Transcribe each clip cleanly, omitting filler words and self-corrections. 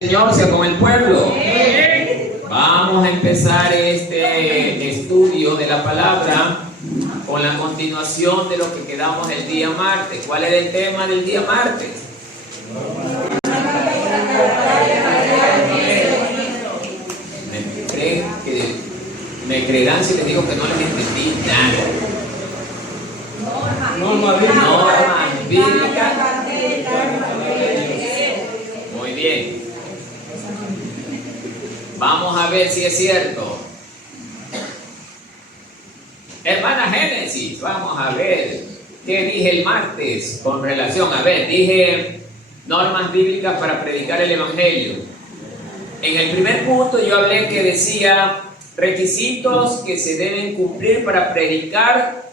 Señor sea con el pueblo. Vamos a empezar este estudio de la palabra con la continuación de lo que quedamos el día martes. ¿Cuál es el tema del día martes? Me creerán si les digo que no les entendí nada. Normas bíblicas. Muy bien. Vamos a ver si es cierto. Hermana Génesis, vamos a ver qué dije el martes con relación. A ver, dije normas bíblicas para predicar el evangelio. En el primer punto yo hablé que decía requisitos que se deben cumplir para predicar,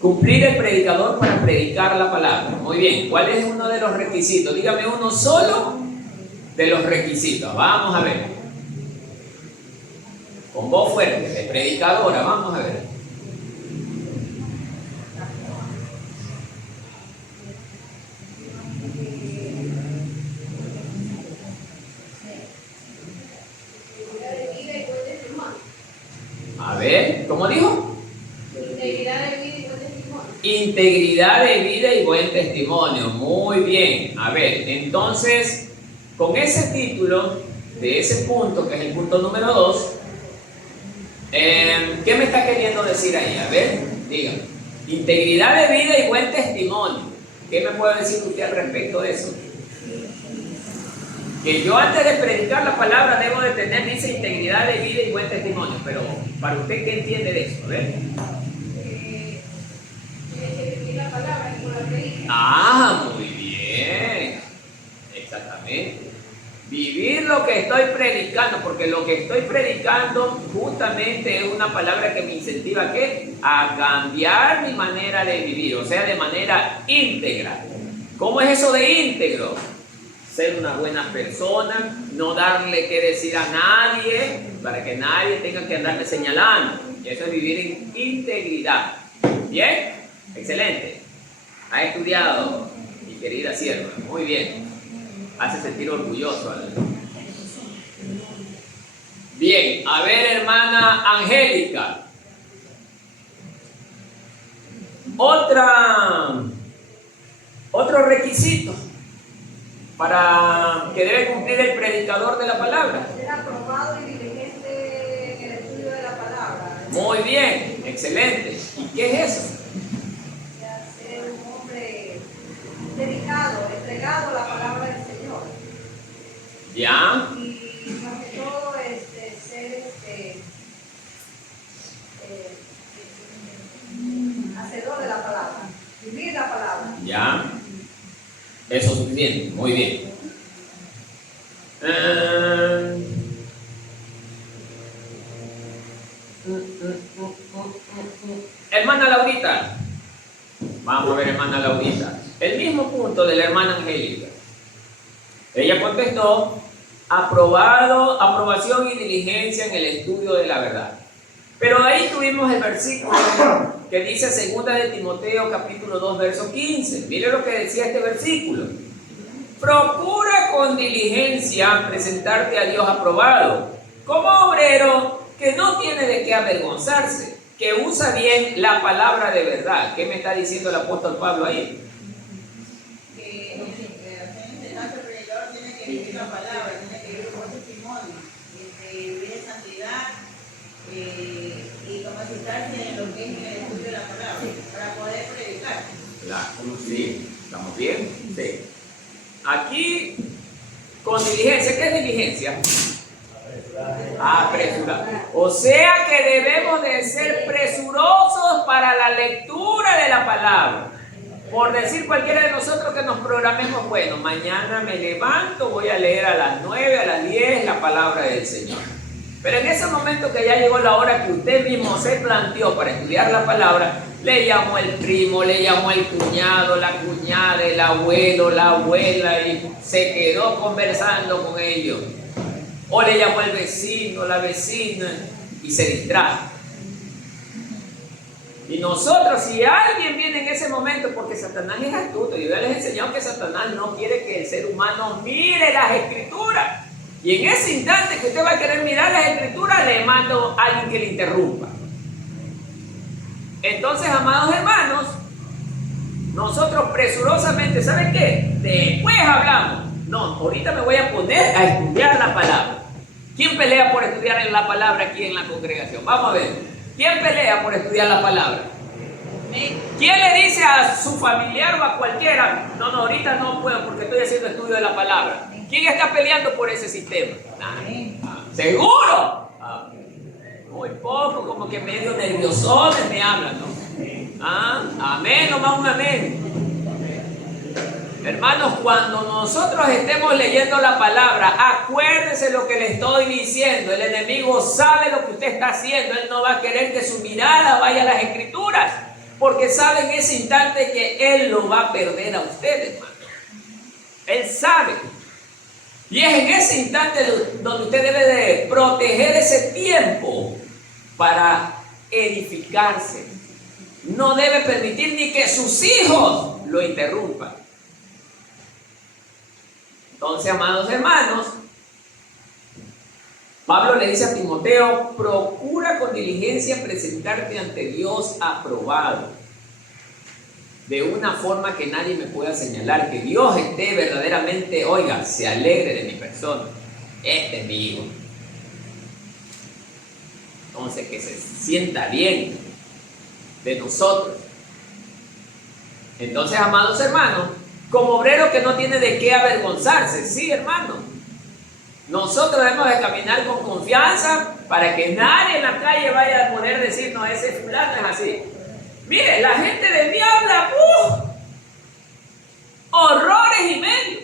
cumplir el predicador para predicar la palabra. Muy bien, ¿cuál es uno de los requisitos? Dígame uno solo de los requisitos. Vamos a ver. Con voz fuerte, de predicadora, vamos a ver. A ver, ¿cómo dijo? Integridad de vida y buen testimonio. Integridad de vida y buen testimonio. Muy bien. A ver, entonces, con ese título, de ese punto, que es el punto número 2, ¿qué me está queriendo decir ahí? A ver, dígame. Integridad de vida y buen testimonio. ¿Qué me puede decir usted al respecto de eso? Que yo antes de predicar la palabra debo de tener, dice, integridad de vida y buen testimonio. Pero, ¿para usted qué entiende de eso? A ver. Vivir la palabra y la predica. Ah, muy bien. Exactamente. Vivir lo que estoy predicando, porque lo que estoy predicando justamente es una palabra que me incentiva ¿a qué? A cambiar mi manera de vivir, o sea, de manera íntegra. ¿Cómo es eso de íntegro? Ser una buena persona, no darle que decir a nadie, para que nadie tenga que andarme señalando. Y eso es vivir en integridad. ¿Bien? Excelente. Ha estudiado, mi querida sierva. Muy bien. Hace sentir orgulloso. Bien, a ver, hermana Angélica. Otro requisito para que debe cumplir el predicador de la palabra. Ser aprobado y diligente en el estudio de la palabra. Muy bien, excelente. ¿Y qué es eso? Ser un hombre dedicado, entregado a la palabra del Señor. ¿Ya? Y más que todo, ser hacedor de la palabra, vivir la palabra. ¿Ya? Eso es suficiente. Muy bien. Hermana Laurita. Vamos a ver, hermana Laurita. El mismo punto de la hermana Angélica. Ella contestó, aprobación y diligencia en el estudio de la verdad. Pero ahí tuvimos el versículo que dice 2 de Timoteo capítulo 2 verso 15. Mire lo que decía este versículo. Procura con diligencia presentarte a Dios aprobado, como obrero que no tiene de qué avergonzarse, que usa bien la palabra de verdad. ¿Qué me está diciendo el apóstol Pablo ahí? Que el predicador tiene que vivir la palabra, tiene que vivir con testimonio, vivir en santidad y capacitarse en lo que es el estudio de la palabra para poder predicar. Claro, sí, ¿estamos bien? Sí. Aquí, con diligencia, ¿qué es diligencia? Apresurar. O sea que debemos de ser presurosos para la lectura de la palabra. Por decir cualquiera de nosotros que nos programemos, bueno, mañana me levanto, voy a leer a las 9, a las 10 la palabra del Señor. Pero en ese momento que ya llegó la hora que usted mismo se planteó para estudiar la palabra, le llamó el primo, le llamó el cuñado, la cuñada, el abuelo, la abuela y se quedó conversando con ellos. O le llamó el vecino, la vecina y se distrajo. Y nosotros, si alguien viene en ese momento, porque Satanás es astuto, yo ya les he enseñado que Satanás no quiere que el ser humano mire las escrituras. Y en ese instante que usted va a querer mirar las escrituras, le mando a alguien que le interrumpa. Entonces, amados hermanos, nosotros presurosamente, ¿saben qué? Después hablamos. No, ahorita me voy a poner a estudiar la palabra. ¿Quién pelea por estudiar la palabra aquí en la congregación? Vamos a ver. ¿Quién pelea por estudiar la palabra? ¿Quién le dice a su familiar o a cualquiera? No, ahorita no puedo porque estoy haciendo estudio de la palabra. ¿Quién está peleando por ese sistema? ¿Seguro? Muy poco, como que medio nerviosones me hablan, ¿no? Amén, nomás un amén. Hermanos, cuando nosotros estemos leyendo la palabra, acuérdese lo que le estoy diciendo. El enemigo sabe lo que usted está haciendo. Él no va a querer que su mirada vaya a las escrituras, porque sabe en ese instante que él lo va a perder a usted, hermano. Él sabe. Y es en ese instante donde usted debe de proteger ese tiempo para edificarse. No debe permitir ni que sus hijos lo interrumpan. Entonces, amados hermanos, Pablo le dice a Timoteo: procura con diligencia presentarte ante Dios aprobado, de una forma que nadie me pueda señalar, que Dios esté verdaderamente, oiga, se alegre de mi persona. Este es mi hijo. Entonces, que se sienta bien de nosotros. Entonces, amados hermanos, como obrero que no tiene de qué avergonzarse, sí, hermano, nosotros debemos de caminar con confianza para que nadie en la calle vaya a poder decir: no, ese fulano es así. Mire, la gente de mí habla horrores y medio,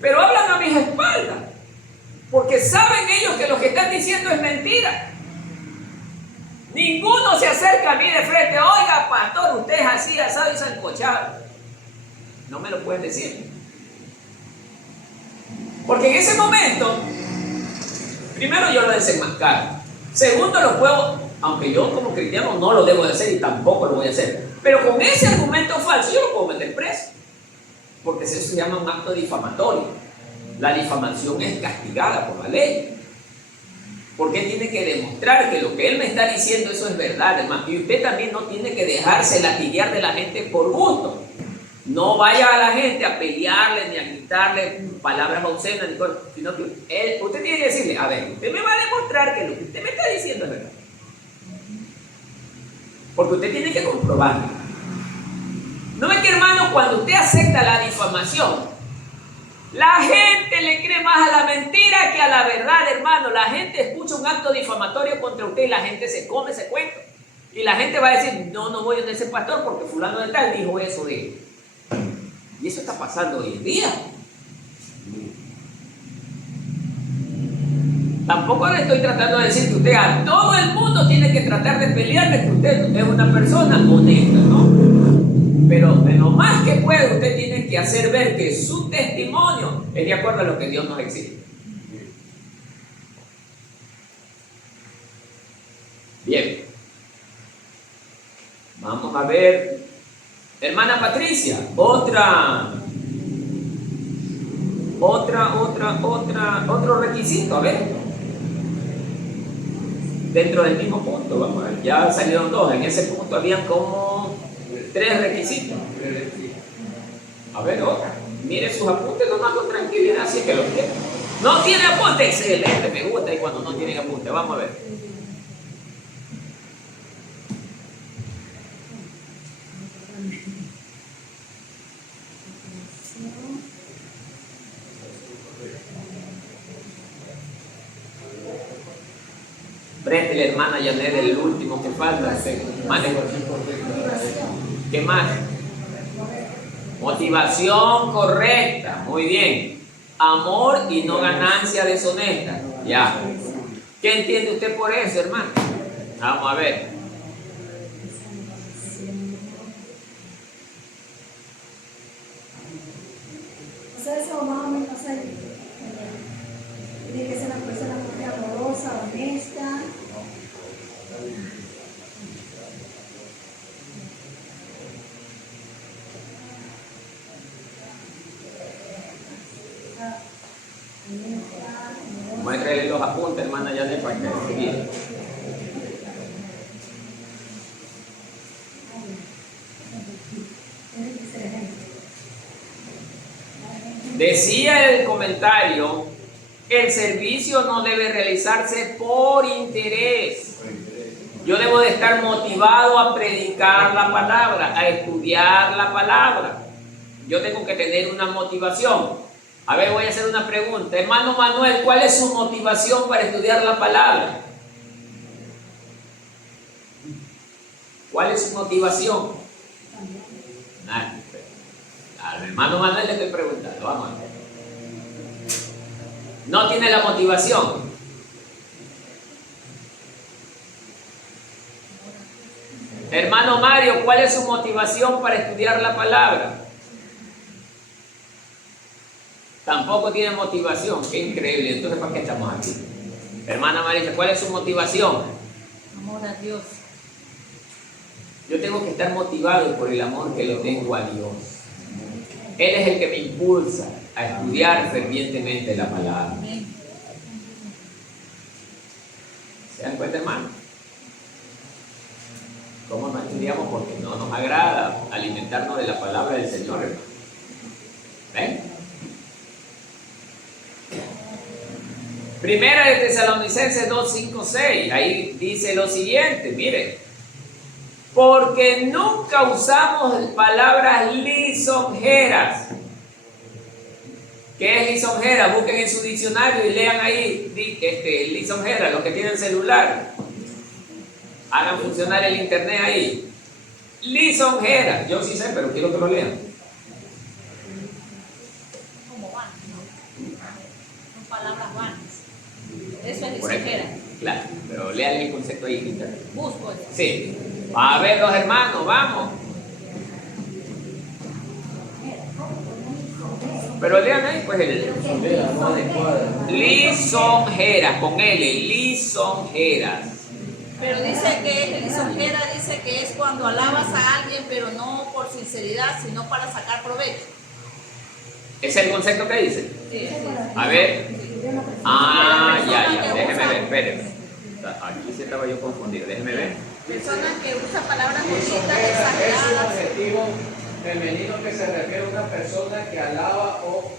pero hablan a mis espaldas, porque saben ellos que lo que están diciendo es mentira. Ninguno se acerca a mí de frente: oiga, pastor, usted es así, asado y sancochado. No me lo pueden decir. Porque en ese momento, primero yo lo desenmascaro. Segundo, lo puedo, aunque yo como cristiano no lo debo de hacer y tampoco lo voy a hacer, pero con ese argumento falso yo lo puedo meter preso. Porque eso se llama un acto difamatorio. La difamación es castigada por la ley. Porque él tiene que demostrar que lo que él me está diciendo, eso es verdad, hermano. Y usted también no tiene que dejarse latiguear de la gente por gusto. No vaya a la gente a pelearle ni a gritarle palabras obscenas, sino que usted tiene que decirle: a ver, usted me va a demostrar que lo que usted me está diciendo es verdad. Porque usted tiene que comprobarlo. ¿No ve que, hermano, cuando usted acepta la difamación, la gente le cree más a la mentira que a la verdad, hermano? La gente escucha un acto difamatorio contra usted y la gente se come ese cuento. Y la gente va a decir: no voy a ese pastor porque fulano de tal dijo eso de él. Y eso está pasando hoy en día. Tampoco le estoy tratando de decir que usted a todo el mundo tiene que tratar de pelearle, que usted es una persona honesta, ¿no? Pero en lo más que puede, usted tiene que hacer ver que su testimonio es de acuerdo a lo que Dios nos exige. Bien. Vamos a ver. Hermana Patricia, otro requisito, a ver. Dentro del mismo punto, vamos a ver. Ya salieron dos, en ese punto habían como 3 requisitos. A ver, otra. Mire sus apuntes nomás con tranquilidad, así que los tiene. No tiene apunte, excelente, me gusta. Y cuando no tienen apunte, vamos a ver. Préstele, hermana Yanet, el último que falta. ¿Qué más? Motivación correcta. Muy bien. Amor y no ganancia deshonesta. Ya. ¿Qué entiende usted por eso, hermano? Vamos a ver. O sea, eso más o menos, o sea, tiene que ser una persona muy amorosa, honesta. Muéstrele los apuntes, hermana Yanet, para que seguir. Decía el comentario, el servicio no debe realizarse por interés. Yo debo de estar motivado a predicar la palabra, a estudiar la palabra. Yo tengo que tener una motivación. A ver, voy a hacer una pregunta. Hermano Manuel, ¿cuál es su motivación para estudiar la palabra? ¿Cuál es su motivación? Nada. Al hermano Manuel le estoy preguntando, vamos a ver. No tiene la motivación. Hermano Mario, ¿cuál es su motivación para estudiar la palabra? Tampoco tiene motivación. Qué increíble. Entonces, ¿para qué estamos aquí? Hermana Marisa, ¿cuál es su motivación? Amor a Dios. Yo tengo que estar motivado por el amor que le tengo a Dios. Él es el que me impulsa a estudiar fervientemente la palabra. ¿Se dan cuenta, hermano? ¿Cómo no estudiamos? Porque no nos agrada alimentarnos de la palabra del Señor, hermano. ¿Ven? Primera de Tesalonicenses 2, 5, 6. Ahí dice lo siguiente, miren. Porque nunca usamos palabras lisonjeras. ¿Qué es lisonjera? Busquen en su diccionario y lean ahí lisonjera, los que tienen celular. Hagan funcionar el internet ahí. Lisonjera. Yo sí sé, pero quiero que lo lean. ¿Cómo van? Son palabras vanas. Eso es Bueno, lisonjera. claro, pero lean el concepto ahí en internet. Busco eso. Sí. A ver, los hermanos, vamos. Pero lean ahí, pues el lisonjeras, con L, lisonjeras. Pero dice que lisonjera dice que es cuando alabas a alguien, pero no por sinceridad, sino para sacar provecho. ¿Es el concepto que dice? Sí. A ver. Ah, ya, déjeme ver, espérenme. Aquí sí estaba yo confundido, déjeme ver. Personas que usan palabras Lisonjera bonitas, es un exageradas. adjetivo femenino que se refiere a una persona que alaba o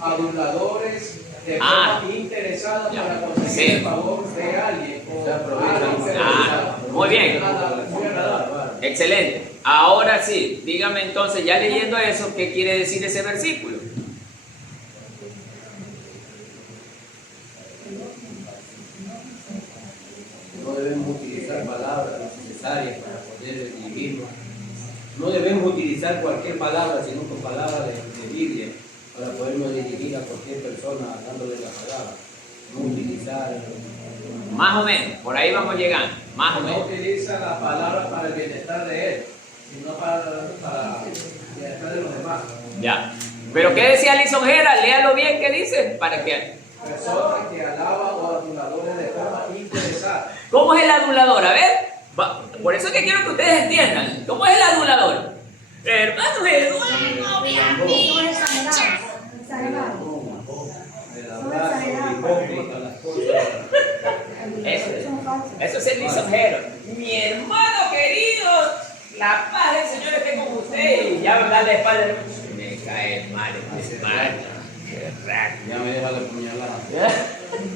aduladores de forma interesada Ya. para conseguir Sí. el favor de alguien. Muy bien. Muy agradable. Excelente. Ahora sí, dígame entonces, ya leyendo eso, ¿qué quiere decir ese versículo? No debemos utilizar palabras necesarias para poder dirigirnos. No debemos utilizar cualquier palabra, sino con palabras de Biblia, para podernos dirigir a cualquier persona dándole la palabra. No utilizar. Más o menos, por ahí vamos llegando, más o No menos. utiliza la palabra para el bienestar de él, sino para el bienestar de los demás. Ya. Pero ¿qué decía lisonjera? Léalo bien, ¿qué dice? Para que... Personas que alaban o aduladores de forma interesada. ¿Cómo es el adulador? A ver, por eso es que quiero que ustedes entiendan. ¿Cómo es el adulador? Hermano Eduardo, mi amigo. Son exagerados. Exagerados. El abrazo, hipócrita, las cosas. Eso es el lisonjero. Mi hermano querido, la paz del Señor esté con usted. Y ya verdad la espalda. Me cae mal este hermano. Qué raro. Ya me deja de puñalar.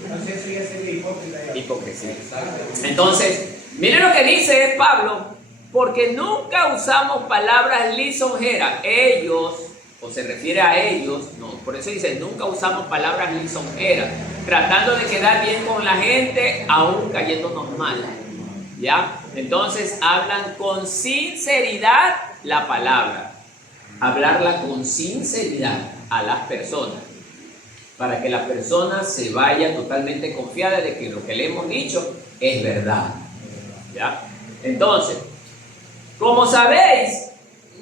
Entonces sigue siendo hipócrita. Hipocresía. Exactamente. Entonces, miren lo que dice Pablo, porque nunca usamos palabras lisonjeras. Ellos, o se refiere a ellos, no, por eso dice, nunca usamos palabras lisonjeras, tratando de quedar bien con la gente, aún cayéndonos mal. ¿Ya? Entonces, hablan con sinceridad la palabra. Hablarla con sinceridad a las personas, para que la persona se vaya totalmente confiada de que lo que le hemos dicho es verdad. ¿Ya? Entonces, como sabéis,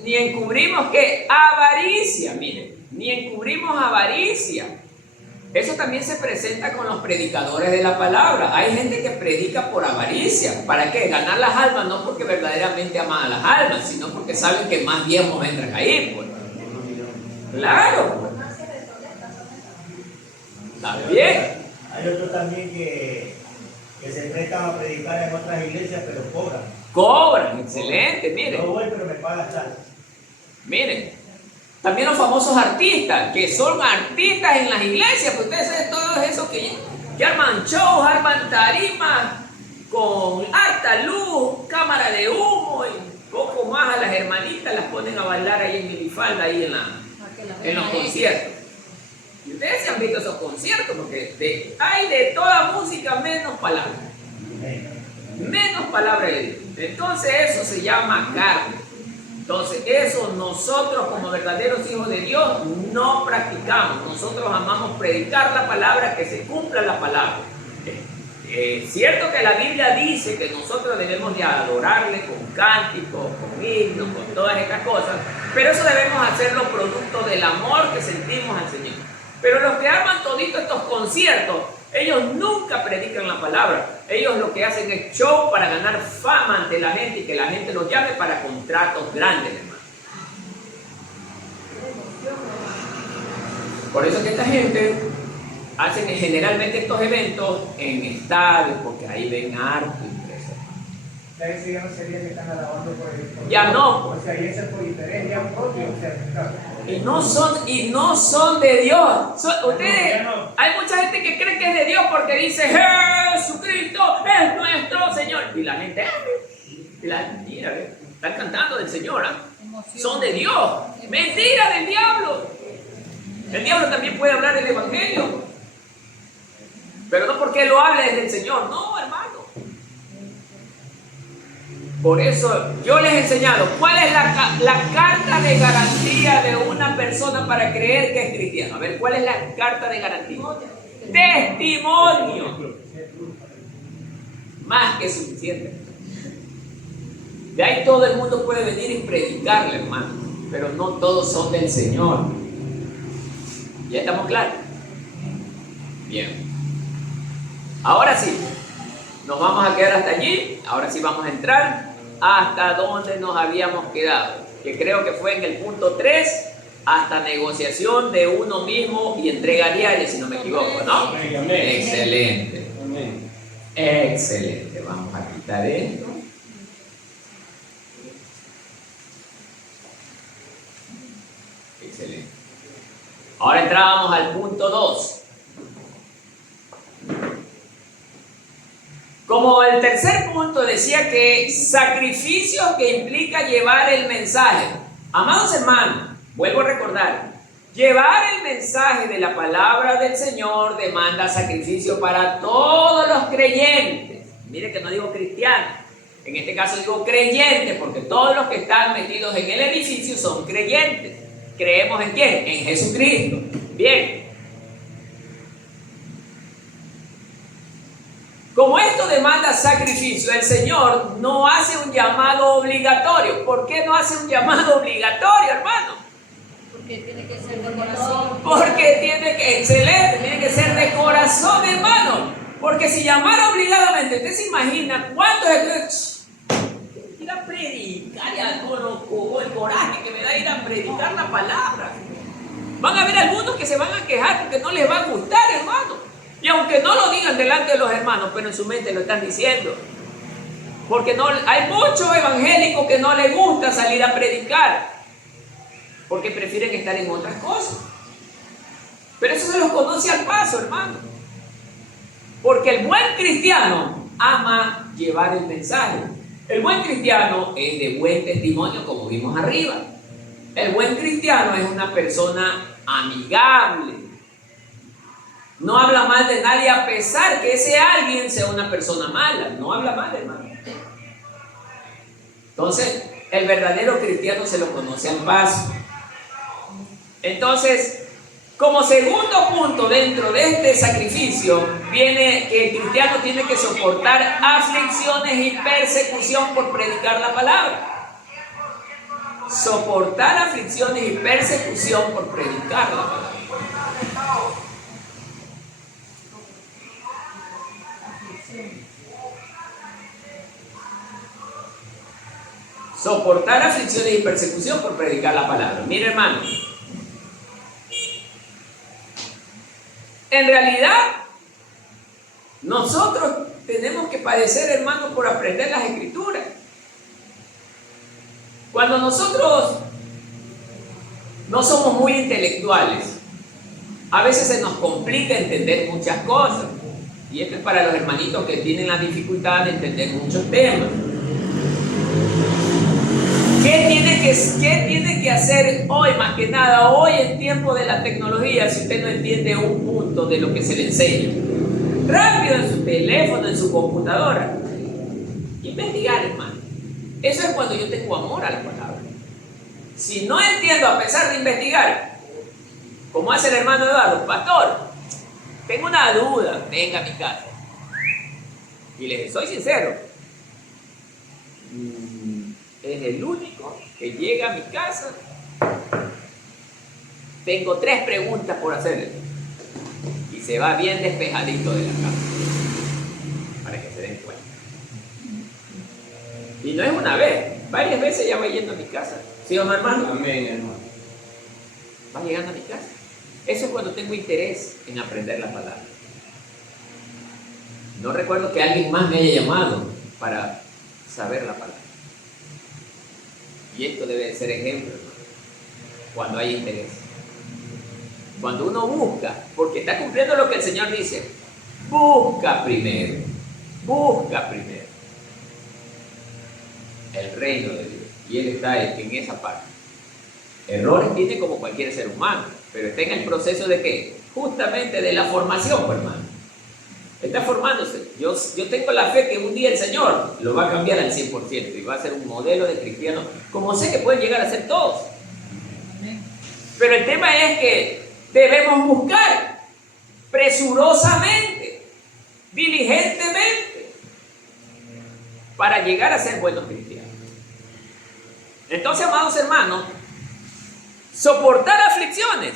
ni encubrimos que avaricia, miren, ni encubrimos avaricia. Eso también se presenta con los predicadores de la palabra. Hay gente que predica por avaricia. ¿Para qué? Ganar las almas, no porque verdaderamente aman a las almas, sino porque saben que más viejos entran ahí, pues. Claro, pues. También. Hay otros también que se prestan a predicar en otras iglesias, pero cobran. Cobran, excelente, Yo miren. voy, pero me pagan tal. Miren. También los famosos artistas, que son artistas en las iglesias, pues ustedes saben todos esos que arman shows, arman tarimas con alta luz, cámara de humo y poco más. A las hermanitas las ponen a bailar ahí en minifalda, ahí en los conciertos. Y ustedes se han visto esos conciertos, porque hay de toda música menos palabras. Menos palabras de Dios. Entonces eso se llama carne. Entonces eso nosotros como verdaderos hijos de Dios no practicamos. Nosotros amamos predicar la palabra, que se cumpla la palabra. Es cierto que la Biblia dice que nosotros debemos de adorarle con cánticos, con himnos, con todas estas cosas, pero eso debemos hacerlo producto del amor que sentimos al Señor. Pero los que arman toditos estos conciertos, ellos nunca predican la palabra. Ellos lo que hacen es show para ganar fama ante la gente y que la gente los llame para contratos grandes, hermano. Por eso que esta gente hacen generalmente estos eventos en estadios, porque ahí ven arte impreso. Ese ya no sería que están alabando por Ya no. O sea, y ese es por interés ya propio, o sea, claro. Y no son de Dios. Ustedes, hay mucha gente que cree que es de Dios porque dice Jesucristo es nuestro Señor. Y la gente, mira, están cantando del Señor, son de Dios. Mentira del diablo. El diablo también puede hablar del Evangelio, pero no porque lo hable desde el Señor, no, hermano. Por eso yo les he enseñado cuál es la carta de garantía de una persona para creer que es cristiano. A ver, ¿cuál es la carta de garantía? Testimonio. Más que suficiente. De ahí todo el mundo puede venir y predicarle, hermano, pero no todos son del Señor. ¿Ya estamos claros? Bien. Ahora sí, nos vamos a quedar hasta allí. Ahora sí vamos a entrar hasta donde nos habíamos quedado, que creo que fue en el punto 3, hasta negociación de uno mismo y entrega diaria, si no me equivoco, ¿no? Excelente. Excelente. Vamos a quitar esto. Excelente. Ahora entrábamos al punto 2. Como el tercer punto decía que sacrificio que implica llevar el mensaje. Amados hermanos, vuelvo a recordar, llevar el mensaje de la palabra del Señor demanda sacrificio para todos los creyentes. Mire que no digo cristianos, en este caso digo creyentes, porque todos los que están metidos en el edificio son creyentes. ¿Creemos en quién? En Jesucristo. Bien. Como esto demanda sacrificio, el Señor no hace un llamado obligatorio. ¿Por qué no hace un llamado obligatorio, hermano? Porque tiene que ser de corazón. Porque tiene que ser de corazón, hermano. Porque si llamara obligadamente, usted se imagina cuántos ir a predicar, ya con el coraje que me da ir a predicar la palabra. Van a haber algunos que se van a quejar porque no les va a gustar, hermano. Y aunque no lo digan delante de los hermanos, pero en su mente lo están diciendo. Porque hay muchos evangélicos que no les gusta salir a predicar, porque prefieren estar en otras cosas. Pero eso se los conoce al paso, hermano. Porque el buen cristiano ama llevar el mensaje. El buen cristiano es de buen testimonio, como vimos arriba. El buen cristiano es una persona amigable. No habla mal de nadie a pesar que ese alguien sea una persona mala. No habla mal, hermano. Entonces, el verdadero cristiano se lo conoce al paso. Entonces, como segundo punto dentro de este sacrificio, viene que el cristiano tiene que soportar aflicciones y persecución por predicar la palabra. Soportar aflicciones y persecución por predicar la palabra. Soportar aflicciones y persecución por predicar la palabra. Mire, hermano, En realidad, nosotros tenemos que padecer, hermanos, por aprender las Escrituras. Cuando nosotros no somos muy intelectuales, a veces se nos complica entender muchas cosas. Y esto es para los hermanitos que tienen la dificultad de entender muchos temas. ¿Qué tiene que hacer hoy, más que nada, hoy en tiempo de la tecnología, si usted no entiende un punto de lo que se le enseña? Rápido en su teléfono, en su computadora. Investigar, hermano. Eso es cuando yo tengo amor a la palabra. Si no entiendo, a pesar de investigar, como hace el hermano Eduardo, pastor, tengo una duda, venga a mi casa. Y les soy sincero, es el único que llega a mi casa. Tengo 3 preguntas por hacerle. Y se va bien despejadito de la casa. Para que se den cuenta. Y no es una vez, varias veces ya voy yendo a mi casa. ¿Sí o no, hermano? Amén, hermano. Va llegando a mi casa. Eso es cuando tengo interés en aprender la palabra. No recuerdo que alguien más me haya llamado para saber la palabra. Y esto debe de ser ejemplo, hermano, cuando hay interés. Cuando uno busca, porque está cumpliendo lo que el Señor dice, busca primero el reino de Dios. Y Él está en esa parte. Errores tiene como cualquier ser humano, pero está en el proceso de ¿qué? Justamente de la formación, pues, hermano. Está formándose. Yo tengo la fe que un día el Señor lo va a cambiar al 100% y va a ser un modelo de cristiano, como sé que pueden llegar a ser todos. Pero el tema es que debemos buscar presurosamente, diligentemente, para llegar a ser buenos cristianos. Entonces, amados hermanos, soportar aflicciones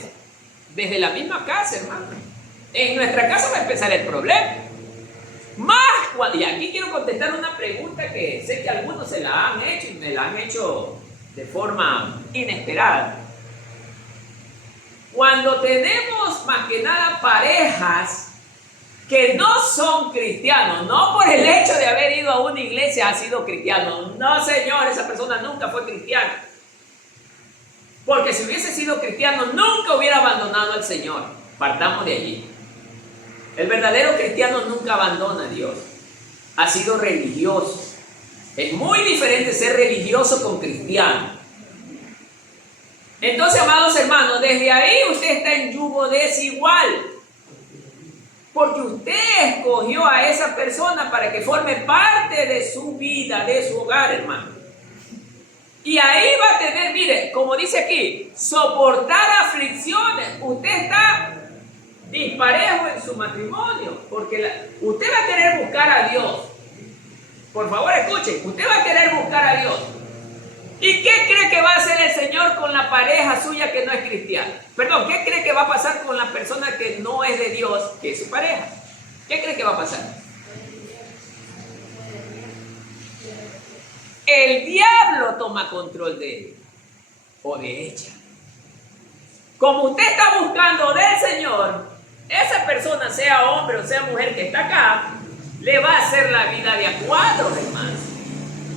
desde la misma casa, hermano. En nuestra casa va a empezar el problema. Y aquí quiero contestar una pregunta que sé que algunos se la han hecho y me la han hecho de forma inesperada. Cuando tenemos más que nada parejas que no son cristianos, no por el hecho de haber ido a una iglesia ha sido cristiano. No, señor, esa persona nunca fue cristiana. Porque si hubiese sido cristiano, nunca hubiera abandonado al Señor. Partamos de allí. El verdadero cristiano nunca abandona a Dios. Ha sido religioso. Es muy diferente ser religioso con cristiano. Entonces, amados hermanos, desde ahí usted está en yugo desigual. Porque usted escogió a esa persona para que forme parte de su vida, de su hogar, hermano. Y ahí va a tener, mire, como dice aquí, soportar aflicciones. Usted está disparejo en su matrimonio, porque usted va a querer buscar a Dios. Por favor, escuchen, usted va a querer buscar a Dios. ¿Y qué cree que va a hacer el Señor con la pareja suya que no es cristiana? Perdón, ¿qué cree que va a pasar con la persona que no es de Dios, que es su pareja? ¿Qué cree que va a pasar? El diablo toma control de él o de ella. Como usted está buscando del Señor, esa persona, sea hombre o sea mujer que está acá, le va a hacer la vida de a 4, hermanos.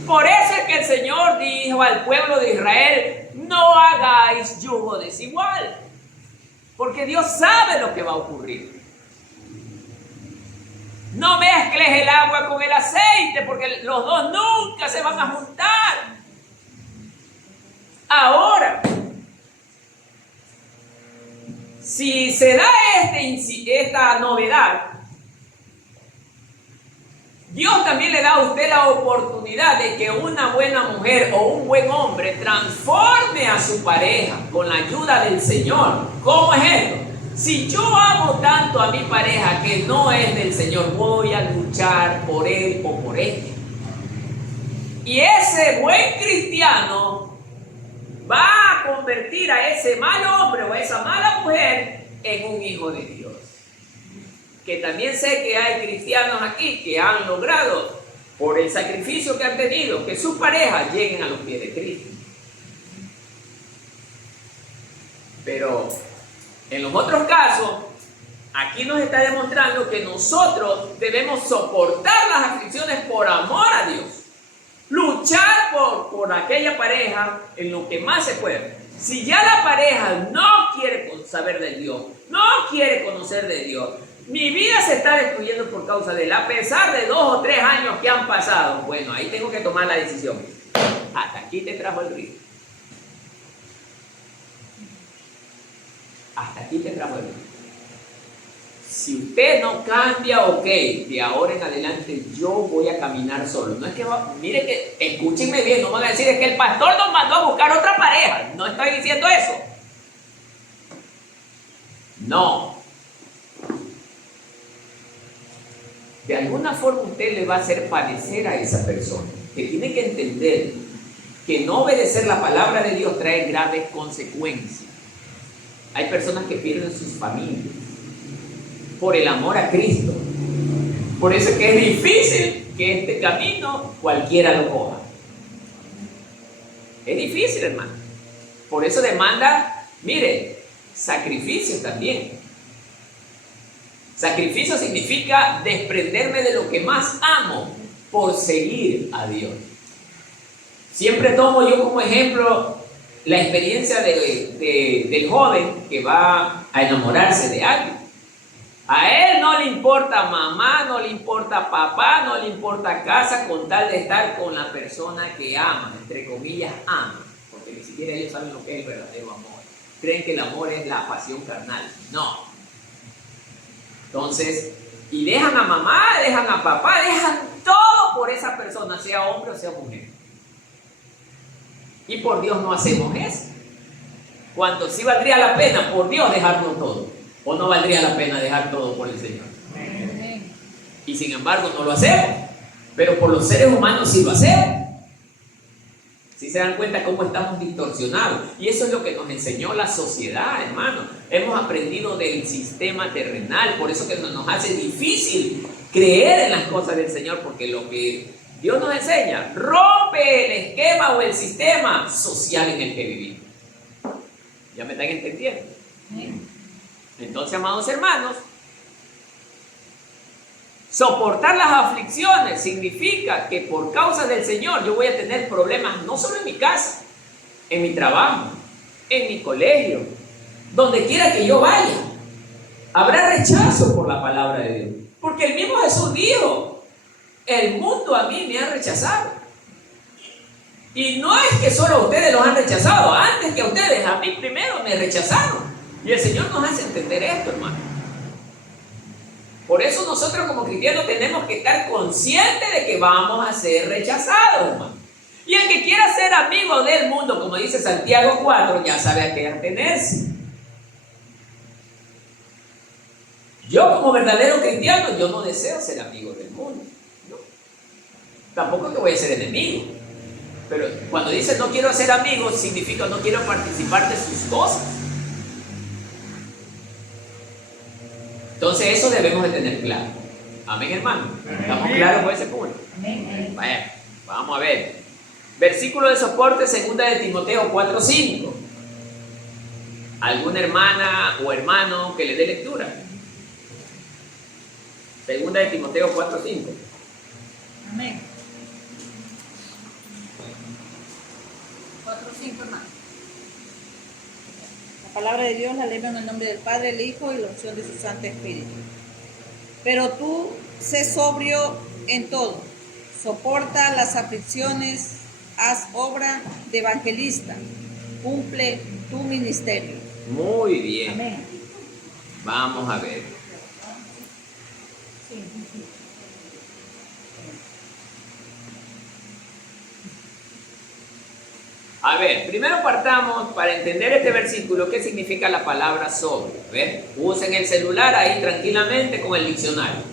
Por eso es que el Señor dijo al pueblo de Israel, no hagáis yugo desigual. Porque Dios sabe lo que va a ocurrir. No mezcles el agua con el aceite, porque los dos nunca se van a juntar. Ahora, si se da esta novedad, Dios también le da a usted la oportunidad de que una buena mujer o un buen hombre transforme a su pareja con la ayuda del Señor. ¿Cómo es esto? Si yo amo tanto a mi pareja que no es del Señor, voy a luchar por él o por ella. Y ese buen cristiano va a convertir a ese mal hombre o a esa mala mujer en un hijo de Dios. Que también sé que hay cristianos aquí que han logrado, por el sacrificio que han tenido, que sus parejas lleguen a los pies de Cristo. Pero en los otros casos, Aquí nos está demostrando que nosotros debemos soportar las aflicciones por amor a Dios. Luchar por aquella pareja en lo que más se puede. Si ya la pareja no quiere saber de Dios, no quiere conocer de Dios, mi vida se está destruyendo por causa de él, a pesar de 2 o 3 años que han pasado, bueno, ahí tengo que tomar la decisión. Hasta aquí te trajo el río. Hasta aquí te trajo el río. Si usted no cambia, ok, de ahora en adelante yo voy a caminar solo. No es que, mire que, escúchenme bien, no van a decir es que el pastor nos mandó a buscar otra pareja. No estoy diciendo eso. No. De alguna forma usted le va a hacer padecer a esa persona. Que tiene que entender que no obedecer la palabra de Dios trae graves consecuencias. Hay personas que pierden sus familias por el amor a Cristo. Por eso es que es difícil que este camino cualquiera lo coja. Es difícil, hermano. Por eso demanda, mire, sacrificio también. Sacrificio significa desprenderme de lo que más amo por seguir a Dios. Siempre tomo yo como ejemplo la experiencia del joven que va a enamorarse de alguien. A él no le importa mamá, no le importa papá, no le importa casa, con tal de estar con la persona que ama, entre comillas, ama. Porque ni siquiera ellos saben lo que es el verdadero amor. Creen que el amor es la pasión carnal. No. Entonces, y dejan a mamá, dejan a papá, dejan todo por esa persona, sea hombre o sea mujer. Y por Dios no hacemos eso. Cuando sí valdría la pena por Dios dejarlo todo. ¿O no valdría la pena dejar todo por el Señor? Y sin embargo no lo hacemos. Pero por los seres humanos sí lo hacemos. Si se dan cuenta cómo estamos distorsionados. Y eso es lo que nos enseñó la sociedad, hermano. Hemos aprendido del sistema terrenal. Por eso que nos hace difícil creer en las cosas del Señor. Porque lo que Dios nos enseña rompe el esquema o el sistema social en el que vivimos. ¿Ya me están entendiendo? Entonces, amados hermanos, soportar las aflicciones significa que por causa del Señor yo voy a tener problemas no solo en mi casa, en mi trabajo, en mi colegio, donde quiera que yo vaya. Habrá rechazo por la palabra de Dios. Porque el mismo Jesús dijo, el mundo a mí me ha rechazado. Y no es que solo a ustedes los han rechazado, antes que a ustedes, a mí primero me rechazaron. Y el Señor nos hace entender esto, hermano. Por eso nosotros como cristianos tenemos que estar conscientes de que vamos a ser rechazados, hermano. Y el que quiera ser amigo del mundo, como dice Santiago 4, ya sabe a qué atenerse. Yo como verdadero cristiano, yo no deseo ser amigo del mundo. No. Tampoco que voy a ser enemigo. Pero cuando dice no quiero ser amigo, significa no quiero participar de sus cosas. Entonces eso debemos de tener claro. Amén, hermano. ¿Estamos claros con ese punto? Bueno, vamos a ver. Versículo de soporte, 2 de Timoteo 4:5. ¿Alguna hermana o hermano que le dé lectura? 2 de Timoteo 4:5. Amén. 4:5, hermano. La palabra de Dios la leemos en el nombre del Padre, el Hijo y la unción de su Santo Espíritu. Pero tú sé sobrio en todo, soporta las aflicciones, haz obra de evangelista, cumple tu ministerio. Muy bien. Amén. Vamos a ver. Sí. A ver, primero partamos para entender este versículo, ¿qué significa la palabra sobrio? ¿Ven? Usen el celular ahí tranquilamente con el diccionario.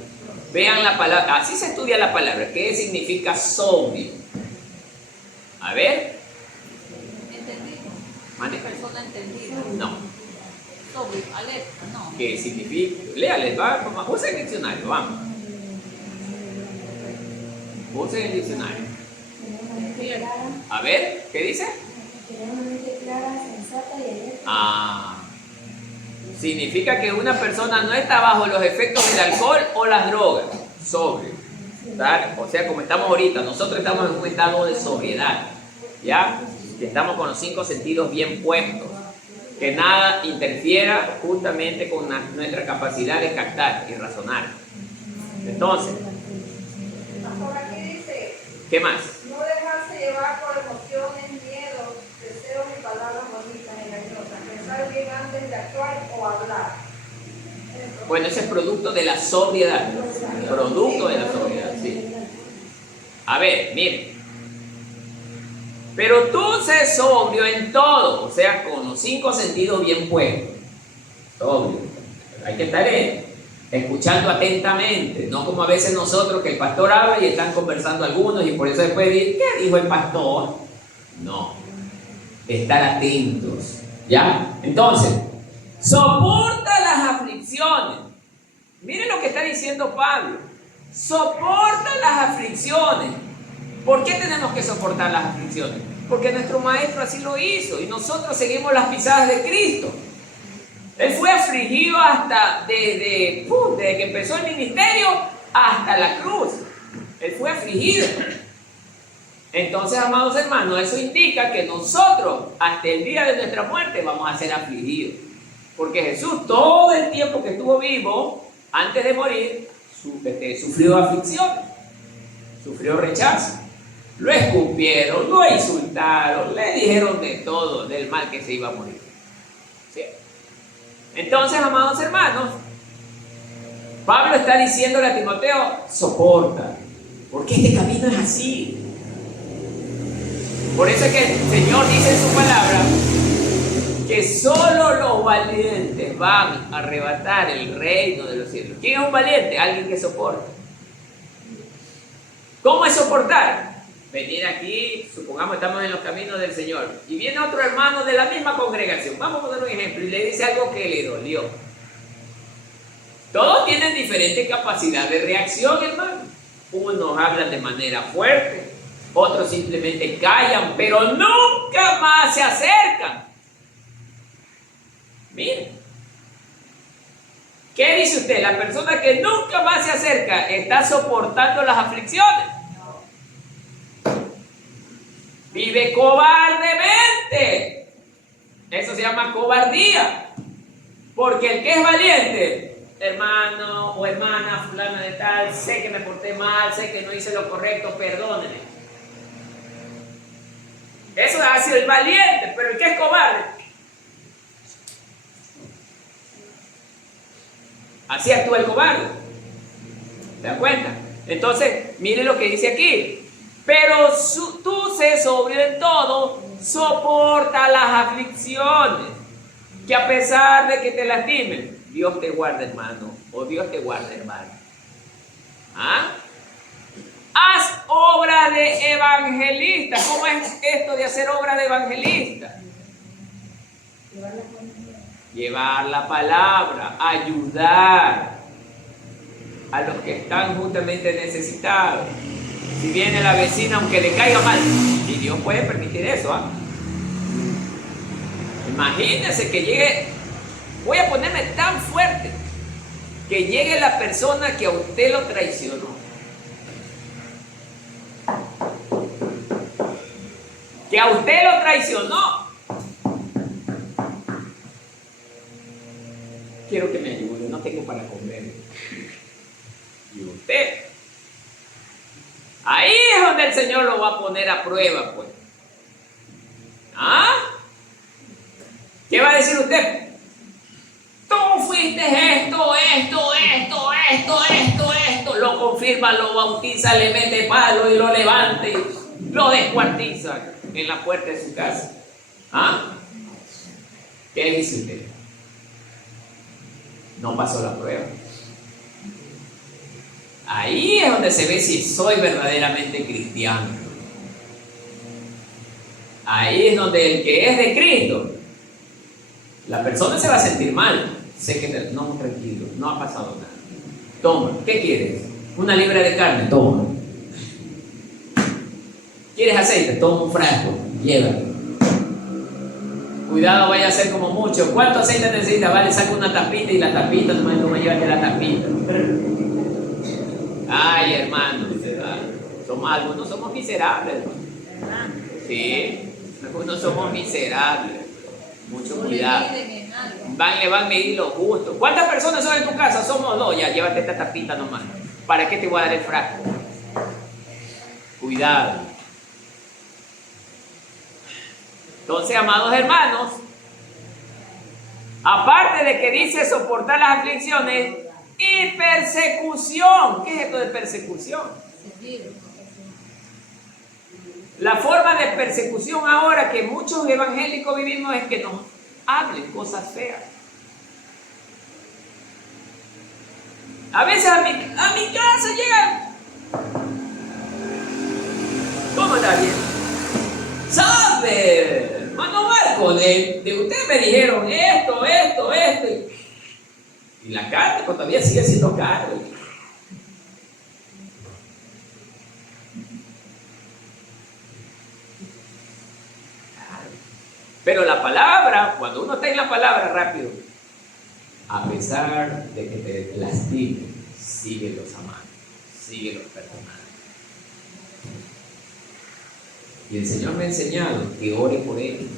Vean la palabra, así se estudia la palabra. ¿Qué significa sobrio? A ver. ¿Entendido? Maneja. Persona entendida. No. Sobrio, alerta, no. ¿Qué significa? Léales, va. Usen el diccionario, vamos. Usen el diccionario. A ver, ¿qué dice? Extremadamente clara, sensata y alerta. Ah, significa que una persona no está bajo los efectos del alcohol o las drogas, sobrio. ¿Tá? O sea, como estamos ahorita, nosotros estamos en un estado de sobriedad, ¿ya? Que estamos con los 5 sentidos bien puestos, que nada interfiera justamente con nuestra capacidad de captar y razonar. Entonces, Pastor, aquí dice, ¿qué más? no dejarse llevar por emociones, miedos, deseos y palabras bonitas, engañosas. Pensar bien antes de actuar o hablar. Bueno, ese es producto de la sobriedad. Producto de la sobriedad, sí. A ver, miren. Pero tú sé sobrio en todo, o sea, con los 5 sentidos bien puestos. Sobrio. Hay que estar escuchando atentamente, no como a veces nosotros que el pastor habla y están conversando algunos y por eso después dicen, ¿qué dijo el pastor? No. Estar atentos. ¿Ya? Entonces, soporta las aflicciones. Miren lo que está diciendo Pablo. Soporta las aflicciones. ¿Por qué tenemos que soportar las aflicciones? Porque nuestro maestro así lo hizo y nosotros seguimos las pisadas de Cristo. Él fue afligido hasta desde que empezó el ministerio hasta la cruz. Él fue afligido. Entonces, amados hermanos, eso indica que nosotros hasta el día de nuestra muerte vamos a ser afligidos. Porque Jesús todo el tiempo que estuvo vivo, antes de morir, sufrió aflicción, sufrió rechazo. Lo escupieron, lo insultaron, le dijeron de todo, del mal que se iba a morir. ¿Sí? Entonces, amados hermanos, Pablo está diciéndole a Timoteo, soporta, porque este camino es así. Por eso es que el Señor dice en su palabra que solo los valientes van a arrebatar el reino de los cielos. ¿Quién es un valiente? Alguien que soporta. ¿Cómo es soportar? Venir aquí, supongamos estamos en los caminos del Señor y viene otro hermano de la misma congregación, vamos a poner un ejemplo, y le dice algo que le dolió. Todos tienen diferente capacidad de reacción, hermano. Unos hablan de manera fuerte, otros simplemente callan, pero nunca más se acercan. Miren, ¿qué dice usted? La persona que nunca más se acerca está soportando las aflicciones. Vive cobardemente. Eso se llama cobardía. Porque el que es valiente, hermano o hermana fulana de tal, sé que me porté mal, sé que no hice lo correcto, perdónenme. Eso ha sido el valiente, pero el que es cobarde, así actúa el cobarde. ¿Se dan cuenta? Entonces, miren lo que dice aquí. Pero tú sé sobrio en todo, soporta las aflicciones, que a pesar de que te lastimen, Dios te guarda, hermano, o Dios te guarda, hermano. ¿Ah? Haz obra de evangelista. ¿Cómo es esto de hacer obra de evangelista? Llevar la palabra, ayudar a los que están justamente necesitados. Si viene la vecina, aunque le caiga mal, y Dios puede permitir eso, ¿ah? Imagínense que llegue, voy a ponerme tan fuerte, que llegue la persona que a usted lo traicionó. Que a usted lo traicionó. Quiero que me ayude, no tengo para comer. Y usted, ahí es donde el Señor lo va a poner a prueba, pues. ¿Ah? ¿Qué va a decir usted? Tú fuiste esto. Lo confirma, lo bautiza, le mete palo y lo levanta y lo descuartiza en la puerta de su casa. ¿Ah? ¿Qué dice usted? No pasó la prueba. Ahí es donde se ve si soy verdaderamente cristiano. Ahí es donde el que es de Cristo, la persona se va a sentir mal. Sé que no, tranquilo, no ha pasado nada. Toma, ¿qué quieres? Una libra de carne, toma. ¿Quieres aceite? Toma un frasco, llévalo. Cuidado, vaya a ser como mucho. ¿Cuánto aceite necesita? Vale, saca una tapita y la tapita, nomás no me lleva que la tapita. Ay, hermano, algunos somos miserables, hermano. Sí, algunos somos miserables. Mucho cuidado. Le van a medir lo justo. ¿Cuántas personas son en tu casa? Somos 2. Ya, llévate esta tapita nomás. ¿Para qué te voy a dar el frasco? Cuidado. Entonces, amados hermanos, aparte de que dice soportar las aflicciones y persecución. ¿Qué es esto de persecución? La forma de persecución ahora que muchos evangélicos vivimos es que nos hablen cosas feas. A veces a mi casa llegan. ¿Cómo está bien? ¿Sabe? Hermano Marco, de usted me dijeron esto. Y la carne pues, todavía sigue siendo carne. Pero la palabra, cuando uno está en la palabra rápido, a pesar de que te lastimen, síguelos amando, síguelos perdonando. Y el Señor me ha enseñado que ore por ellos.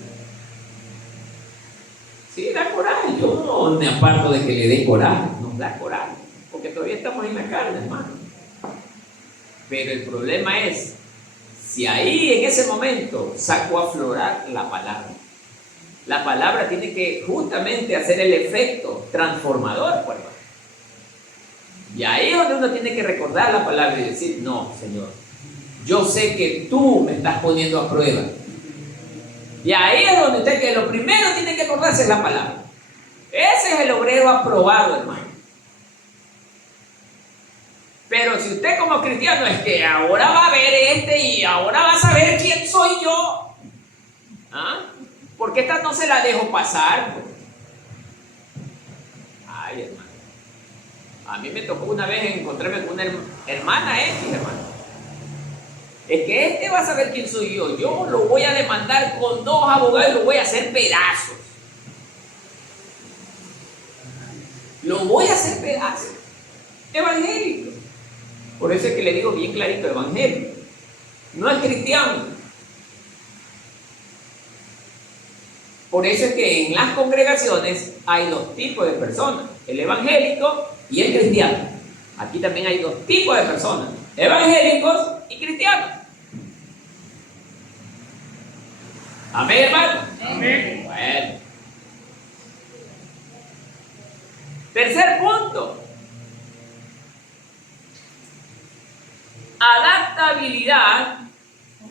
Sí, da coraje. Yo no me aparto de que le dé coraje, nos da coraje, porque todavía estamos en la carne, hermano. Pero el problema es, si ahí en ese momento sacó a aflorar la palabra. La palabra tiene que justamente hacer el efecto transformador, pues. Y ahí es donde uno tiene que recordar la palabra y decir, no, Señor, yo sé que tú me estás poniendo a prueba. Y ahí es donde usted que lo primero tiene que acordarse es la palabra. Ese es el obrero aprobado, hermano. Pero si usted como cristiano es que ahora va a ver y ahora va a saber quién soy yo. ¿Ah? Porque esta no se la dejo pasar. Ay, hermano. A mí me tocó una vez encontrarme con una hermana hermano. Es que va a saber quién soy yo. Yo lo voy a demandar con 2 abogados y lo voy a hacer pedazos. Lo voy a hacer pedazos. Evangélico. Por eso es que le digo bien clarito, evangélico. No es cristiano. Por eso es que en las congregaciones hay 2 tipos de personas, el evangélico y el cristiano. Aquí también hay 2 tipos de personas, evangélicos y cristianos. Amén, hermano. Amén. Bueno. Tercer punto. Adaptabilidad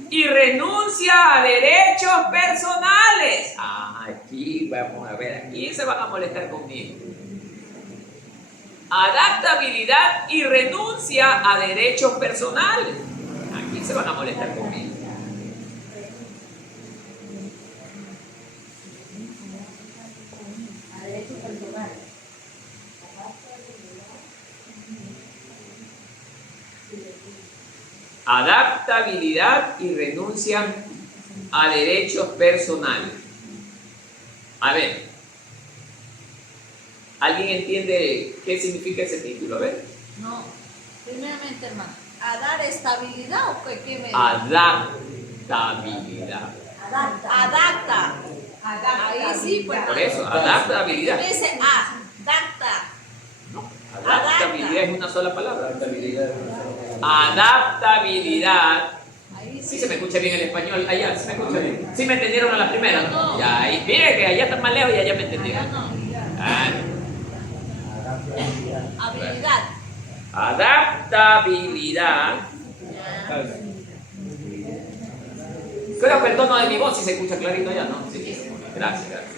y renuncia a derechos personales. Aquí vamos a ver, aquí se van a molestar conmigo. Adaptabilidad y renuncia a derechos personales. Aquí se van a molestar conmigo. A derechos personales. Adaptabilidad y renuncia a derechos personales. A ver, ¿alguien entiende qué significa ese título? A ver. No, primeramente, hermano, ¿a dar estabilidad o qué me dice? Adaptabilidad. Adapta. Ahí sí, pues. Por eso, adaptabilidad. Me dice adapta. No, adaptabilidad es una sola palabra. Adaptabilidad. Adaptabilidad. Ahí Sí se me escucha bien el español. Allá se me escucha bien. Sí me entendieron a la primera, ¿no? Ya, ahí, mire que allá están más lejos y allá me entendieron. Habilidad. Adaptabilidad. Creo que el tono de mi voz sí se escucha clarito allá, ¿no? Sí. Gracias, gracias.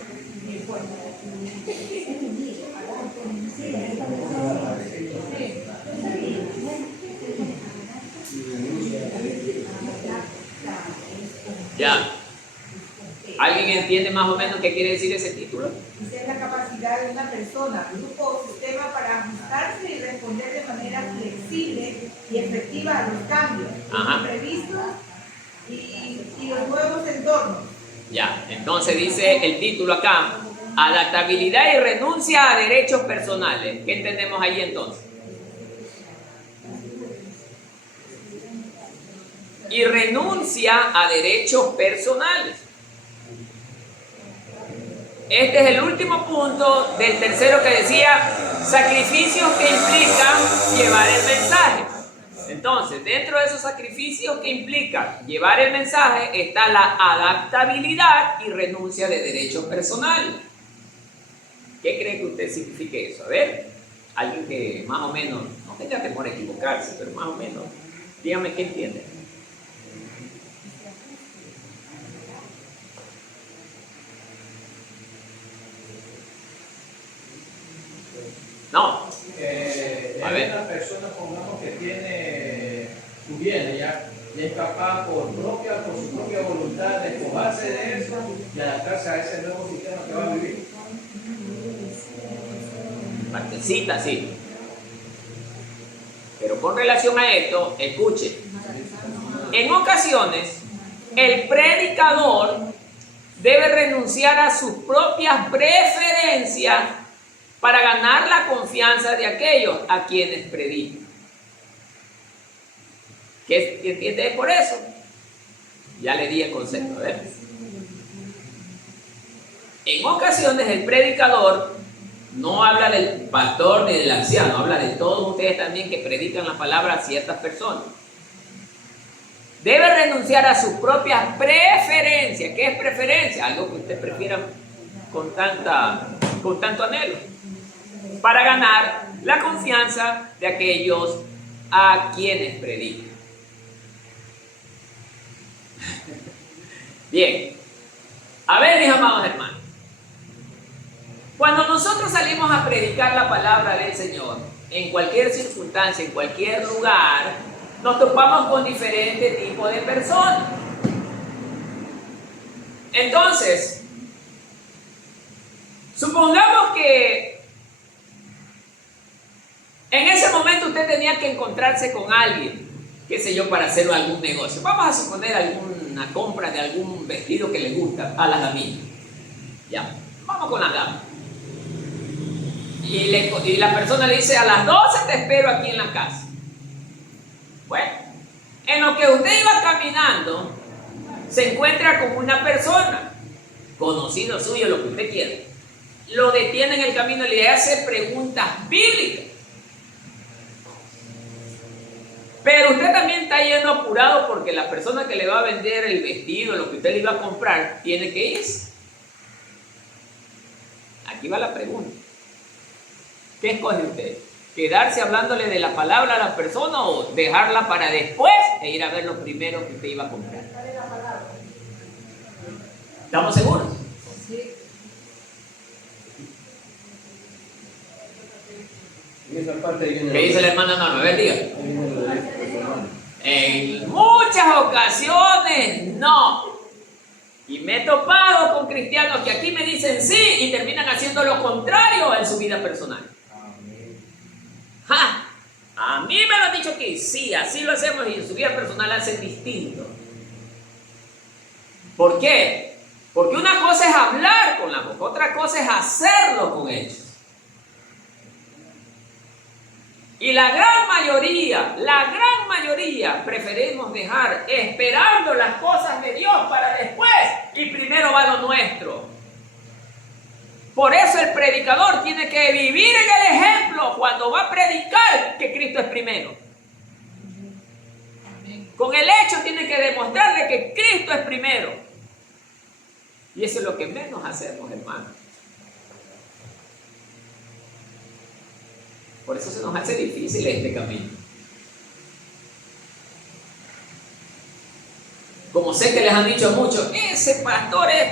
Ya. ¿Alguien entiende más o menos qué quiere decir ese título? Esa es la capacidad de una persona, grupo o sistema para ajustarse y responder de manera flexible y efectiva a los cambios, los imprevistos y los nuevos entornos. Ya, entonces dice el título acá, adaptabilidad y renuncia a derechos personales. ¿Qué entendemos ahí entonces? Y renuncia a derechos personales. Este es el último punto del tercero que decía, sacrificios que implican llevar el mensaje. Entonces, dentro de esos sacrificios que implican llevar el mensaje está la adaptabilidad y renuncia de derechos personales. ¿Qué cree que usted signifique eso? A ver, alguien que más o menos, no tenga temor a equivocarse, pero más o menos, dígame qué entiende. No. A ver, una persona, pongamos, que tiene su bien ya, y es capaz por su propia voluntad de despojarse de eso y adaptarse a ese nuevo sistema que va a vivir. Partecita, sí. Pero con relación a esto, escuche. En ocasiones, el predicador debe renunciar a sus propias preferencias para ganar la confianza de aquellos a quienes predica. ¿Qué entiende por eso? Ya le di el concepto, ¿ves? En ocasiones el predicador no habla del pastor ni del anciano, habla de todos ustedes también que predican la palabra a ciertas personas. Debe renunciar a sus propias preferencias. ¿Qué es preferencia? Algo que usted prefiera con tanto anhelo, para ganar la confianza de aquellos a quienes predican. Bien, a ver, mis amados hermanos, cuando nosotros salimos a predicar la palabra del Señor, en cualquier circunstancia, en cualquier lugar, nos topamos con diferentes tipos de personas. Entonces, supongamos que en ese momento usted tenía que encontrarse con alguien, qué sé yo, para hacer algún negocio. Vamos a suponer alguna compra de algún vestido que le gusta a las damas. Ya, vamos con las damas. Y la persona le dice, a las 12 te espero aquí en la casa. Bueno, en lo que usted iba caminando, se encuentra con una persona, conocido suyo, lo que usted quiera. Lo detiene en el camino y le hace preguntas bíblicas. Pero usted también está yendo apurado porque la persona que le va a vender el vestido, lo que usted le iba a comprar, tiene que irse. Aquí va la pregunta. ¿Qué escoge usted? ¿Quedarse hablándole de la palabra a la persona o dejarla para después e ir a ver lo primero que usted iba a comprar? ¿Estamos seguros? Sí. En esa parte viene ¿Qué dice la hermana Norma? A ver, diga. ahí viene lo de derechos personales. En muchas ocasiones no. Y me he topado con cristianos que aquí me dicen sí y terminan haciendo lo contrario en su vida personal. ¡Ja! A mí me lo han dicho aquí, sí, así lo hacemos y en su vida personal hacen distinto. ¿Por qué? Porque una cosa es hablar con la boca, otra cosa es hacerlo con hechos. Y la gran mayoría preferimos dejar esperando las cosas de Dios para después y primero va lo nuestro. Por eso el predicador tiene que vivir en el ejemplo cuando va a predicar que Cristo es primero. Con el hecho tiene que demostrarle que Cristo es primero. Y eso es lo que menos hacemos, hermano. Por eso se nos hace difícil este camino. Como sé que les han dicho mucho, ese pastor es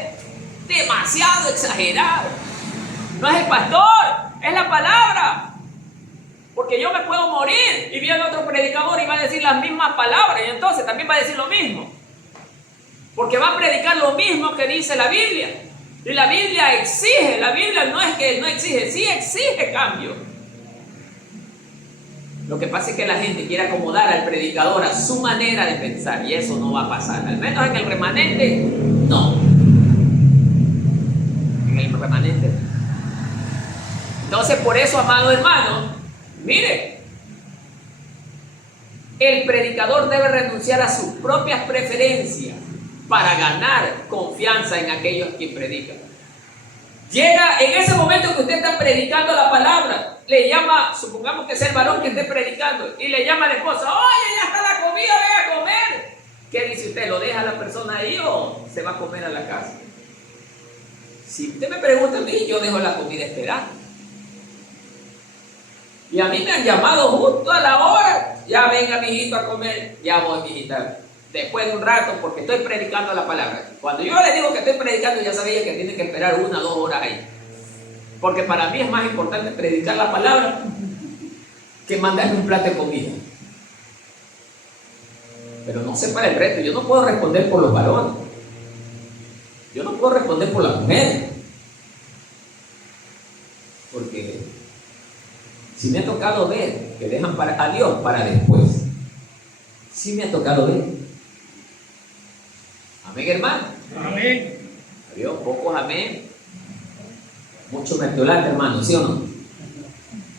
demasiado exagerado. No es el pastor, es la palabra. Porque yo me puedo morir y viene otro predicador y va a decir las mismas palabras y entonces también va a decir lo mismo. Porque va a predicar lo mismo que dice la Biblia. Y la Biblia exige, la Biblia no es que no exige, sí exige cambio. Lo que pasa es que la gente quiere acomodar al predicador a su manera de pensar y eso no va a pasar. Al menos en el remanente, no. remanentes. Entonces, por eso, amados hermanos, mire, el predicador debe renunciar a sus propias preferencias para ganar confianza en aquellos que predican. Llega en ese momento que usted está predicando la palabra, le llama, supongamos que es el varón que esté predicando, y le llama a la esposa: oye, ya está la comida, ven a comer. ¿Qué dice usted? ¿Lo deja a la persona ahí o se va a comer a la casa? Si usted me pregunta a mí, yo dejo la comida esperando. Y a mí me han llamado justo a la hora: ya venga mi hijito a comer. Ya voy, mi hijita, después de un rato, porque estoy predicando la palabra. Cuando yo les digo que estoy predicando, ya sabía que tienen que esperar 1 o 2 horas ahí. Porque para mí es más importante predicar la palabra que mandarme un plato de comida. Pero no sé para el resto. Yo no puedo responder por los varones. Yo no puedo responder por las mujeres. Porque si me ha tocado ver que dejan a Dios para después. Sí me ha tocado ver. Amén, hermano. Amén. Adiós, pocos amén. Mucho mertiolate, hermano, ¿sí o no?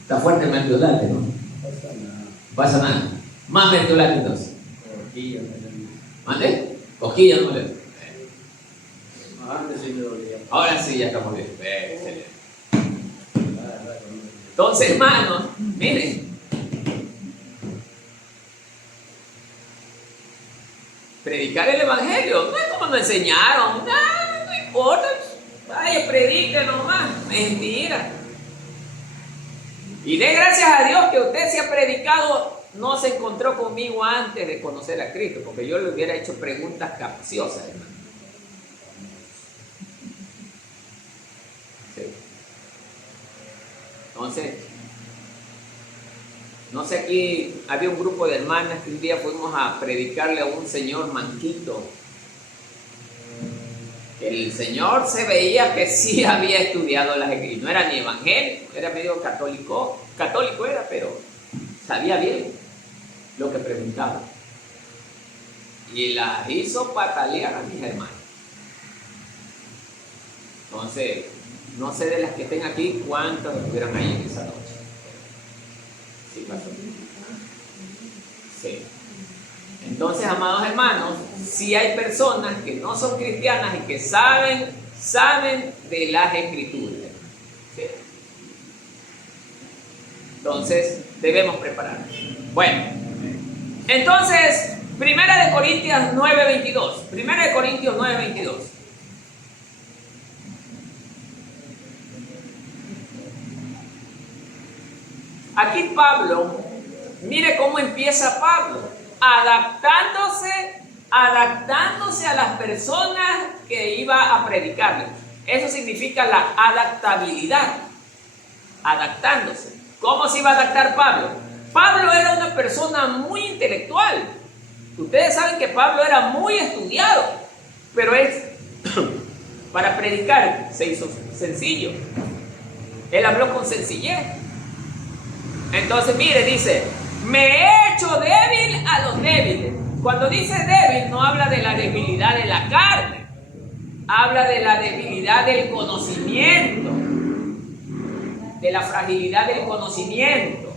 Está fuerte el mertiolate, ¿no? No pasa nada. Más mertiolate entonces. ¿Mande? Cosquillas no le. Antes sí me dolía. Ahora sí, ya estamos bien. Excelente. Entonces, hermanos, miren. Predicar el evangelio no es como nos enseñaron. No importa. Vaya, predique nomás. Mentira. Y dé gracias a Dios que usted se ha predicado, no se encontró conmigo antes de conocer a Cristo, porque yo le hubiera hecho preguntas capciosas, hermano. Sí. Entonces, no sé, aquí había un grupo de hermanas que un día fuimos a predicarle a un señor manquito. El señor se veía que sí había estudiado las escrituras, no era ni evangélico, era medio católico era, pero sabía bien lo que preguntaba. Y las hizo patalear a mis hermanos. Entonces, no sé de las que estén aquí cuántos estuvieron ahí en esa noche. Sí, pasó. Sí. Entonces, amados hermanos, si hay personas que no son cristianas y que saben de las escrituras. ¿Sí? Entonces, debemos prepararnos. Bueno, entonces, 1 Corintios 9:22. 1 Corintios 9:22. Aquí Pablo, mire cómo empieza Pablo, adaptándose a las personas que iba a predicarles. Eso significa la adaptabilidad, adaptándose. ¿Cómo se iba a adaptar Pablo? Pablo era una persona muy intelectual. Ustedes saben que Pablo era muy estudiado, pero él, para predicar, se hizo sencillo. Él habló con sencillez. Entonces, mire, dice: me he hecho débil a los débiles. Cuando dice débil, no habla de la debilidad de la carne, habla de la debilidad del conocimiento, de la fragilidad del conocimiento.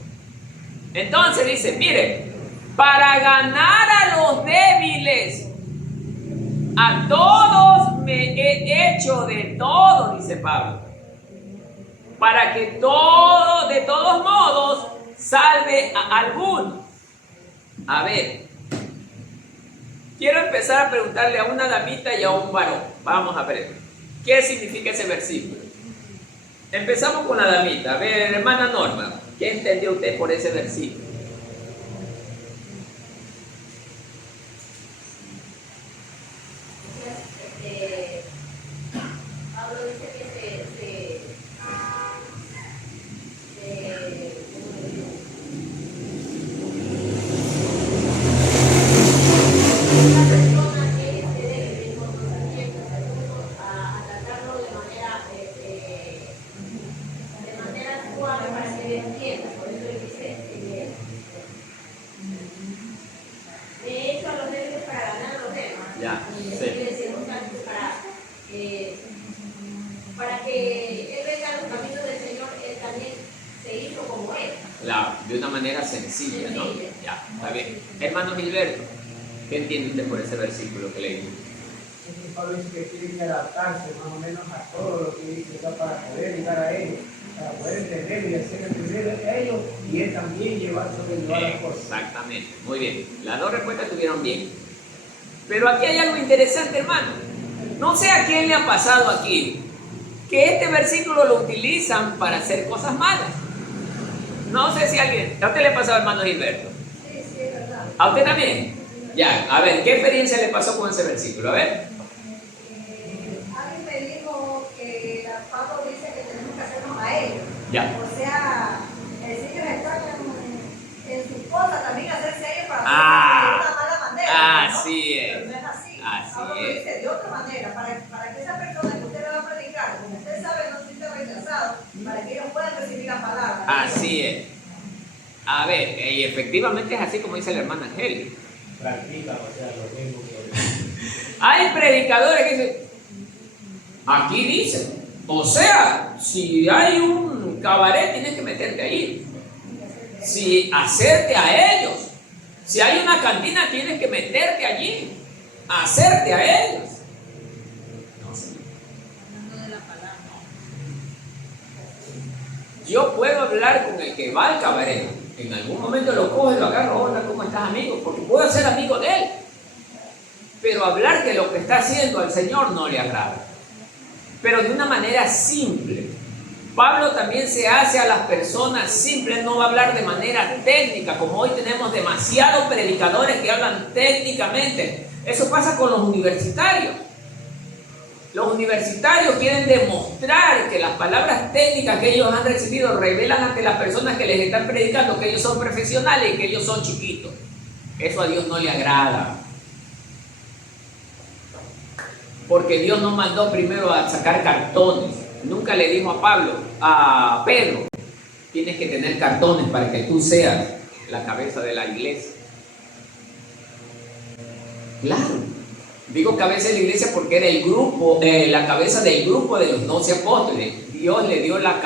Entonces dice, mire, para ganar a los débiles, a todos me he hecho de todo, dice Pablo, para que todo, de todos modos, salve a algunos. A ver, quiero empezar a preguntarle a una damita y a un varón. Vamos a ver, ¿qué significa ese versículo? Empezamos con la damita. A ver, hermana Norma, ¿qué entendió usted por ese versículo? Pablo dice que una persona que se debe de conocimientos a atacarlo de manera suave para que entienda. Por eso le dice manera sencilla, ¿no? Ya, está bien. Hermano Gilberto, ¿qué entiende usted por ese versículo que leímos? Pablo dice que tiene que adaptarse más o menos a todo lo que dice para poder llegar a ellos, para poder entender y hacer entender a ellos y él también llevar las cosas. Exactamente, muy bien. Las dos respuestas estuvieron bien. Pero aquí hay algo interesante, hermano. No sé a quién le ha pasado aquí que este versículo lo utilizan para hacer cosas malas. No sé si alguien... ¿A usted le ha pasado, hermano Gilberto? Sí, sí, es verdad. ¿A usted también? Ya, a ver, ¿qué experiencia le pasó con ese versículo? A ver. Alguien me dijo que Pablo dice que tenemos que hacernos a ellos. Ya. O sea, si ellos están en sus cosas, también hacerse a ellos para hacerlo de una mala manera. Así es. Pero no es así. Así Pablo lo es. dice de otra manera, para que esa persona que usted le va a predicar, como usted sabe, no se sienta rechazado, para que ellos puedan recibir la palabra. Así es. A ver, y efectivamente es así como dice la hermana Angélica. Practican, o sea, lo mismo que... Hay predicadores que dicen, aquí dice, o sea, si hay un cabaret tienes que meterte ahí. Si hacerte a ellos. Si hay una cantina tienes que meterte allí. Hacerte a ellos. No, señor. Hablando de la palabra. Yo puedo hablar con el que va al cabaret. En algún momento lo cojo y lo agarro. Hola, ¿cómo estás, amigo? Porque puedo ser amigo de él. Pero hablar de lo que está haciendo al Señor no le agrada. Pero de una manera simple. Pablo también se hace a las personas simples, no va a hablar de manera técnica, como hoy tenemos demasiados predicadores que hablan técnicamente. Eso pasa con los universitarios. Los universitarios quieren demostrar que las palabras técnicas que ellos han recibido revelan ante las personas que les están predicando que ellos son profesionales y que ellos son chiquitos. Eso a Dios no le agrada. Porque Dios nos mandó primero a sacar cartones. Nunca le dijo a Pedro, tienes que tener cartones para que tú seas la cabeza de la iglesia. Claro, digo cabeza de la iglesia porque era el grupo, la cabeza del grupo de los 12 apóstoles. Dios le dio la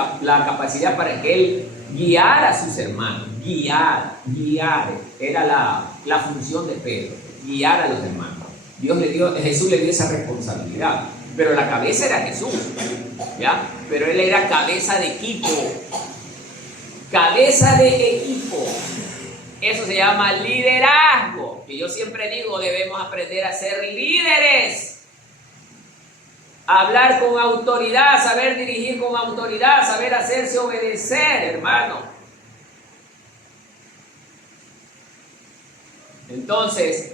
capacidad para que él guiara a sus hermanos. Guiar, era la función de Pedro, guiar a los hermanos. Jesús le dio esa responsabilidad, pero la cabeza era Jesús, ¿ya? Pero él era cabeza de equipo. Cabeza de equipo. Eso se llama liderazgo. Que yo siempre digo, debemos aprender a ser líderes. Hablar con autoridad, saber dirigir con autoridad, saber hacerse obedecer, hermano. Entonces,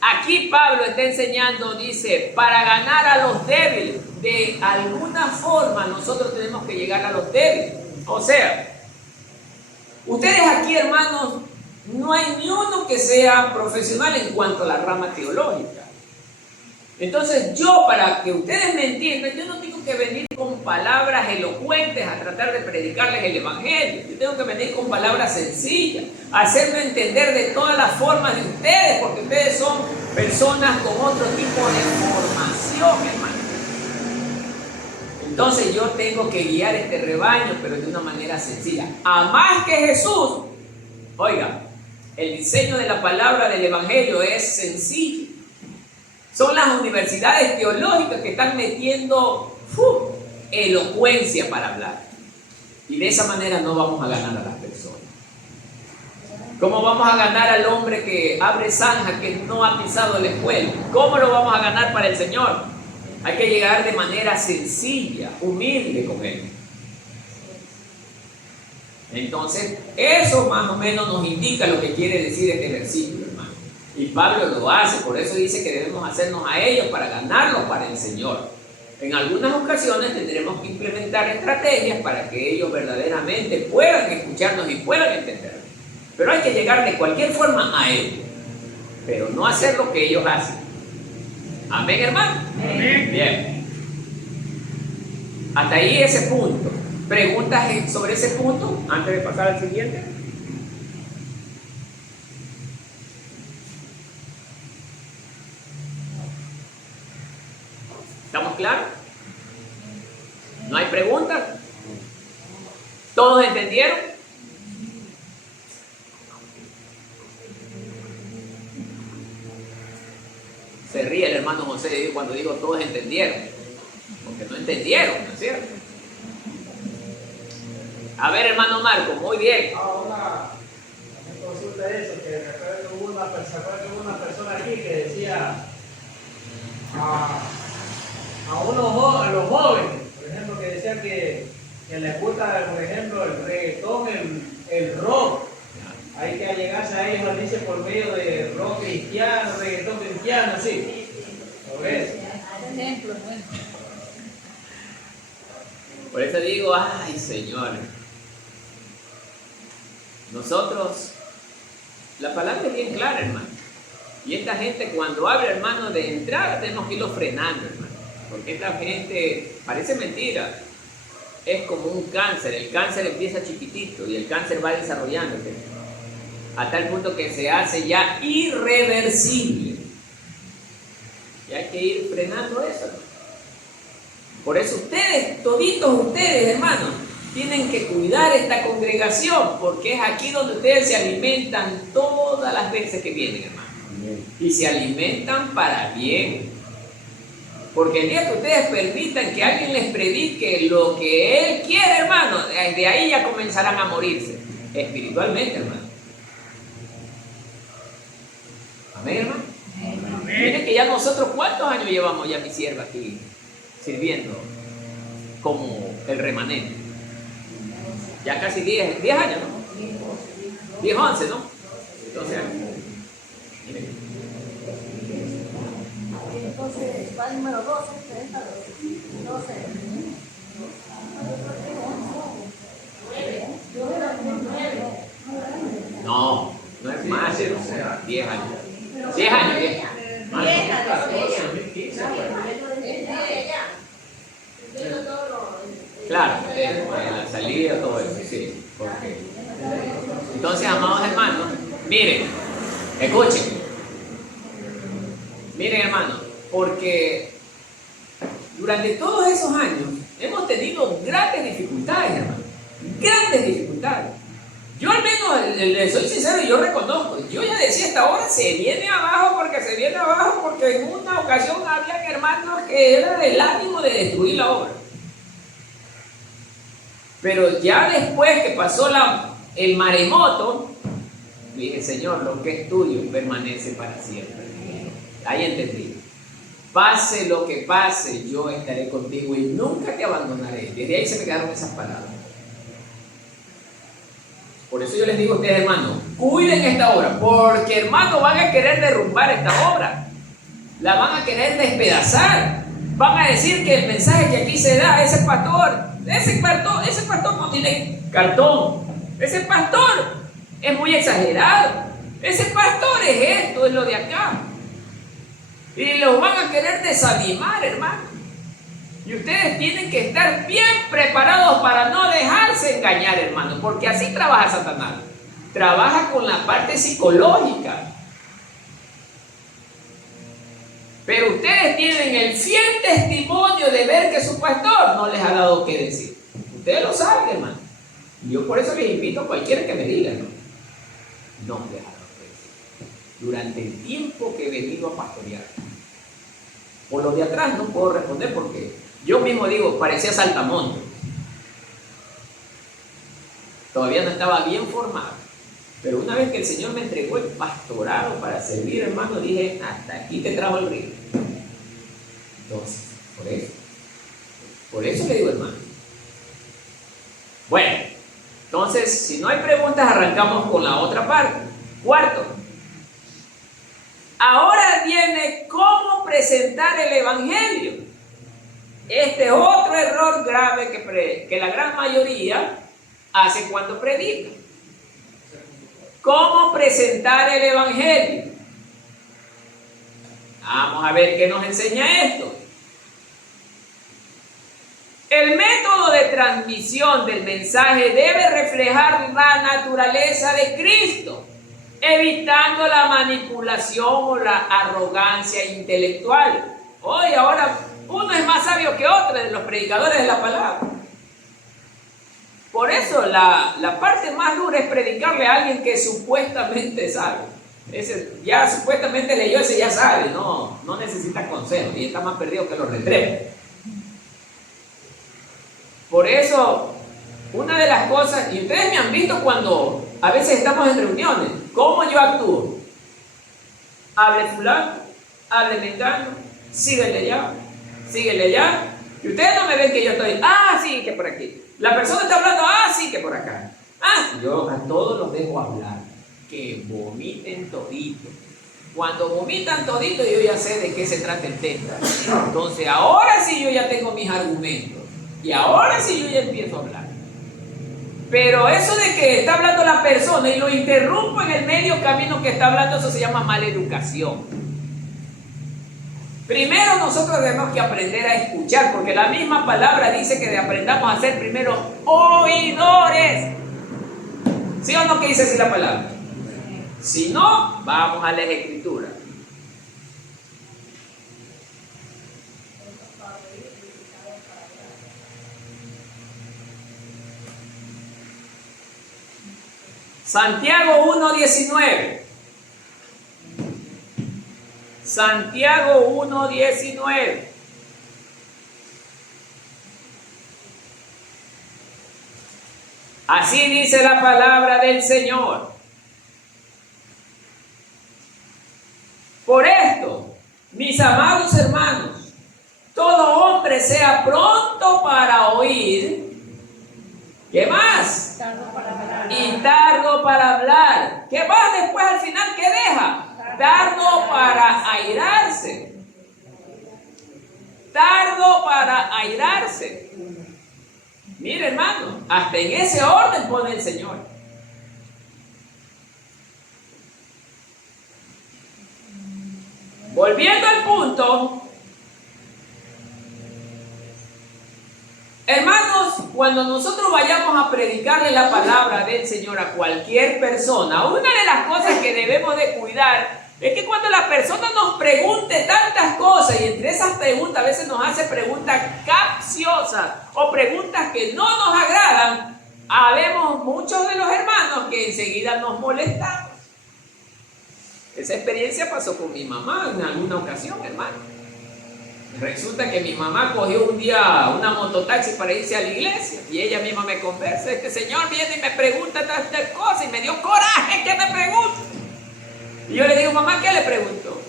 aquí Pablo está enseñando, dice, para ganar a los débiles. De alguna forma nosotros tenemos que llegar a los débiles. O sea, ustedes aquí, hermanos, no hay ni uno que sea profesional en cuanto a la rama teológica. Entonces yo, para que ustedes me entiendan, yo no tengo que venir con palabras elocuentes a tratar de predicarles el evangelio. Yo tengo que venir con palabras sencillas, hacerme entender de todas las formas de ustedes, porque ustedes son personas con otro tipo de formación, hermano. Entonces yo tengo que guiar este rebaño, pero de una manera sencilla. A más que Jesús, oiga, el diseño de la palabra del evangelio es sencillo. Son las universidades teológicas que están metiendo elocuencia para hablar. Y de esa manera no vamos a ganar a las personas. ¿Cómo vamos a ganar al hombre que abre zanja, que no ha pisado la escuela? ¿Cómo lo vamos a ganar para el Señor? Hay que llegar de manera sencilla, humilde con Él. Entonces, eso más o menos nos indica lo que quiere decir este versículo, hermano. Y Pablo lo hace, por eso dice que debemos hacernos a ellos para ganarlos para el Señor. En algunas ocasiones tendremos que implementar estrategias para que ellos verdaderamente puedan escucharnos y puedan entendernos. Pero hay que llegar de cualquier forma a ellos, pero no hacer lo que ellos hacen. Amén, hermano. Amén. Bien. Hasta ahí ese punto. ¿Preguntas sobre ese punto antes de pasar al siguiente? ¿Estamos claros? ¿No hay preguntas? ¿Todos entendieron? se ríe el hermano José cuando digo todos entendieron, porque no entendieron, ¿no es cierto? A ver, hermano Marco, muy bien. Ahora, me consulta eso, que recuerdo que hubo una persona aquí que decía a los jóvenes, por ejemplo, que decía que les gusta, por ejemplo, el reggaetón, el rock. Hay que allegarse a ellos, dice, por medio de rock cristiano, reggaetón cristiano, sí. ¿Lo ves? Ejemplo, bueno. Por eso digo, ay, Señor. Nosotros, la palabra es bien clara, hermano. Y esta gente cuando habla, hermano, de entrada tenemos que irlo frenando, hermano. Porque esta gente, parece mentira, es como un cáncer. El cáncer empieza chiquitito y el cáncer va desarrollándose a tal punto que se hace ya irreversible. Y hay que ir frenando eso, hermano. Por eso ustedes, toditos ustedes, hermanos, tienen que cuidar esta congregación, porque es aquí donde ustedes se alimentan todas las veces que vienen, hermano. Y se alimentan para bien. Porque el día que ustedes permitan que alguien les predique lo que él quiere, hermano, de ahí ya comenzarán a morirse espiritualmente, hermano. Amén, hermano. Miren que ya nosotros, ¿cuántos años llevamos ya mi sierva aquí sirviendo como el remanente? Ya casi 10 años, ¿no? 10, 11, ¿no? 12 años. Miren. Entonces, va el número 12, 12. No, no es más, 10 años. 10 años, 10. Claro, la salida, todo eso, sí. Porque... Entonces, amados hermanos, miren, escuchen. Miren, hermanos, porque durante todos esos años hemos tenido grandes dificultades, hermano. Grandes dificultades. Yo al menos, le soy sincero, yo reconozco. Yo ya decía, esta hora se viene abajo porque en una ocasión había hermanos que era del ánimo de destruir la obra. Pero ya después que pasó el maremoto, dije, Señor, lo que es tuyo permanece para siempre. Ahí entendí. Pase lo que pase, yo estaré contigo y nunca te abandonaré. Desde ahí se me quedaron esas palabras. Por eso yo les digo a ustedes, hermanos, cuiden esta obra, porque, hermanos, van a querer derrumbar esta obra. La van a querer despedazar. Van a decir que el mensaje que aquí se da, ese pastor no tiene cartón. Ese pastor es muy exagerado. Ese pastor es esto, es lo de acá. Y los van a querer desanimar, hermano. Y ustedes tienen que estar bien preparados para no dejarse engañar, hermano. Porque así trabaja Satanás. Trabaja con la parte psicológica. Pero ustedes tienen el fiel testimonio de ver que su pastor no les ha dado qué decir. Ustedes lo saben, hermano. Y yo por eso les invito a cualquiera que me diga, no les ha dado qué decir. Durante el tiempo que he venido a pastorear. Por lo de atrás no puedo responder porque yo mismo digo, parecía saltamontes. Todavía no estaba bien formado. Pero una vez que el Señor me entregó el pastorado para servir, hermano, dije, hasta aquí te trajo el río. Entonces, por eso le digo, hermano. Bueno, entonces, si no hay preguntas, arrancamos con la otra parte. Cuarto, ahora viene cómo presentar el Evangelio. Este es otro error grave que la gran mayoría hace cuando predica. ¿Cómo presentar el Evangelio? Vamos a ver qué nos enseña esto. El método de transmisión del mensaje debe reflejar la naturaleza de Cristo, evitando la manipulación o la arrogancia intelectual. Hoy, ahora, uno es más sabio que otro de los predicadores de la palabra. Por eso la parte más dura es predicarle a alguien que supuestamente sabe. Ese ya supuestamente leyó, ese ya sabe, no necesita consejo y está más perdido que los retreros. Por eso, una de las cosas, y ustedes me han visto cuando a veces estamos en reuniones, ¿cómo yo actúo? Hable fulano, hable mengano, síguele allá, y ustedes no me ven que yo estoy, sí, que por aquí. La persona está hablando, sí, que por acá. Yo a todos los dejo hablar, que vomiten todito. Cuando vomitan todito, yo ya sé de qué se trata el tema. Entonces, ahora sí yo ya tengo mis argumentos. Y ahora sí yo ya empiezo a hablar. Pero eso de que está hablando la persona y lo interrumpo en el medio camino que está hablando, eso se llama maleducación. Primero nosotros tenemos que aprender a escuchar, porque la misma palabra dice que aprendamos a ser primero oidores. ¿Sí o no que dice así la palabra? Si no, vamos a las escrituras. Santiago 1:19. Santiago 1:19. Así dice la palabra del Señor. Por esto, mis amados hermanos, todo hombre sea pronto para oír. ¿Qué más? Y tardo para hablar. ¿Qué más después al final? ¿Qué deja? Tardo para airarse. Tardo para airarse. Mire, hermano, hasta en ese orden pone el Señor. Volviendo al punto, hermanos, cuando nosotros vayamos a predicarle la palabra del Señor a cualquier persona, una de las cosas que debemos de cuidar es que cuando la persona nos pregunte tantas cosas, y entre esas preguntas a veces nos hace preguntas capciosas o preguntas que no nos agradan, habemos muchos de los hermanos que enseguida nos molestamos. Esa experiencia pasó con mi mamá en alguna ocasión, hermano. Resulta que mi mamá cogió un día una mototaxi para irse a la iglesia y ella misma me conversa. Este señor viene y me pregunta tantas cosas y me dio coraje que me pregunte. Y yo le digo, mamá, ¿qué le preguntó?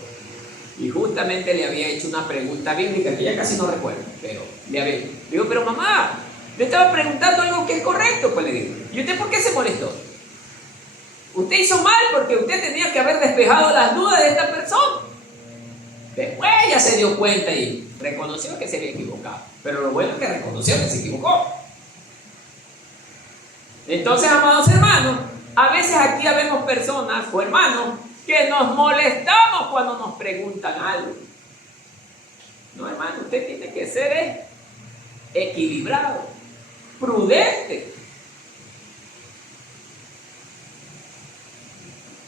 Y justamente le había hecho una pregunta bíblica que ya casi no recuerdo, pero le digo, pero mamá, le estaba preguntando algo que es correcto, pues le digo. ¿Y usted por qué se molestó? Usted hizo mal porque usted tenía que haber despejado las dudas de esta persona. Después ella se dio cuenta y reconoció que se había equivocado. Pero lo bueno es que reconoció que se equivocó. Entonces, amados hermanos, a veces aquí habemos personas o hermanos que nos molestamos cuando nos preguntan algo. No, hermano, usted tiene que ser equilibrado, prudente.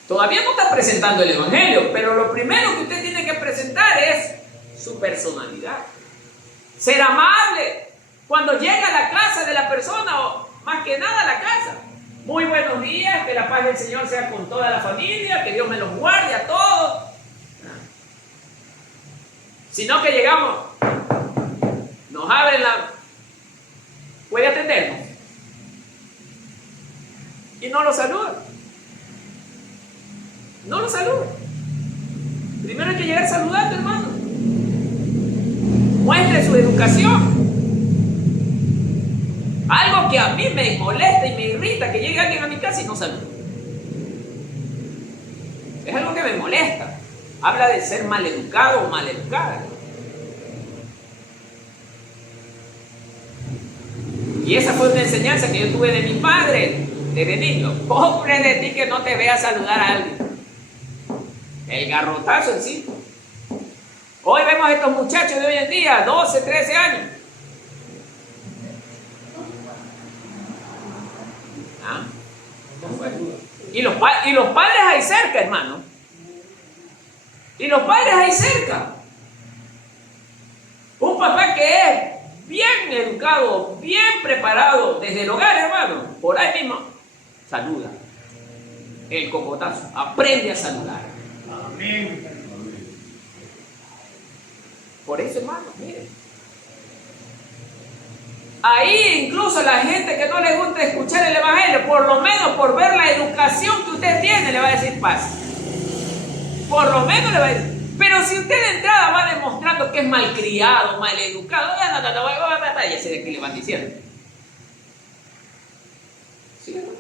Todavía no está presentando el Evangelio, pero lo primero que usted tiene que presentar es su personalidad. Ser amable cuando llega a la casa de la persona, o más que nada a la casa. Muy buenos días, que la paz del Señor sea con toda la familia, que Dios me los guarde a todos. Sino que llegamos, nos abren la... ¿Puede atendernos? Y no lo saludan. No lo saluda. Primero hay que llegar saludando, hermano. Muestre su educación. Algo que a mí me molesta y me irrita, que llegue alguien a mi casa y no saluda. Es algo que me molesta. Habla de ser maleducado o maleducada. Y esa fue una enseñanza que yo tuve de mi padre desde niño. Pobre de ti que no te vea saludar a alguien. El garrotazo en sí. Hoy vemos a estos muchachos de hoy en día, 12, 13 años. Y los padres ahí cerca, hermano. Y los padres ahí cerca. Un papá que es bien educado, bien preparado desde el hogar, hermano, por ahí mismo, saluda. el cocotazo. Aprende a saludar. Amén. Por eso, hermano, miren. Ahí incluso la gente que no le gusta escuchar el evangelio, por lo menos por ver la educación que usted tiene, le va a decir paz. Por lo menos le va a decir. Pero si usted de entrada va demostrando que es malcriado, maleducado, ya sé de qué le van diciendo. ¿Sí, hermano?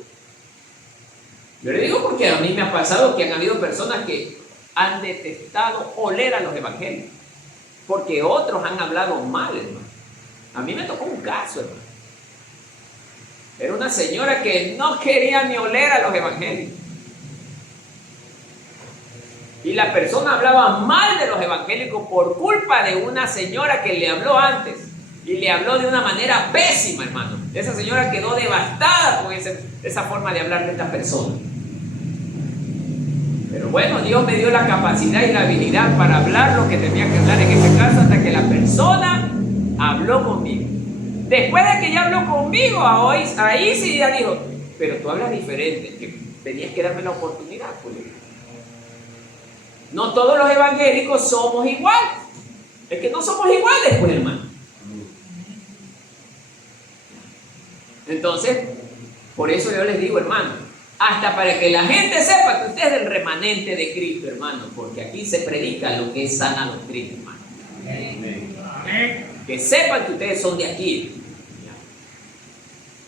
Yo le digo porque a mí me ha pasado que han habido personas que han detestado oler a los evangelios. Porque otros han hablado mal, hermano. A mí me tocó un caso, hermano. Era una señora que no quería ni oler a los evangelios. Y la persona hablaba mal de los evangélicos por culpa de una señora que le habló antes. Y le habló de una manera pésima, hermano. Esa señora quedó devastada con esa forma de hablar de esta persona. Pero bueno, Dios me dio la capacidad y la habilidad para hablar lo que tenía que hablar en ese caso hasta que la persona habló conmigo. Después de que ella habló conmigo, ahí sí ella dijo, pero tú hablas diferente, que tenías que darme la oportunidad, Julio. No todos los evangélicos somos iguales. Es que no somos iguales, pues, hermano. Entonces, por eso yo les digo, hermano, hasta para que la gente sepa que usted es el remanente de Cristo, hermano, porque aquí se predica lo que es sana doctrina, hermano. Que sepan que ustedes son de aquí.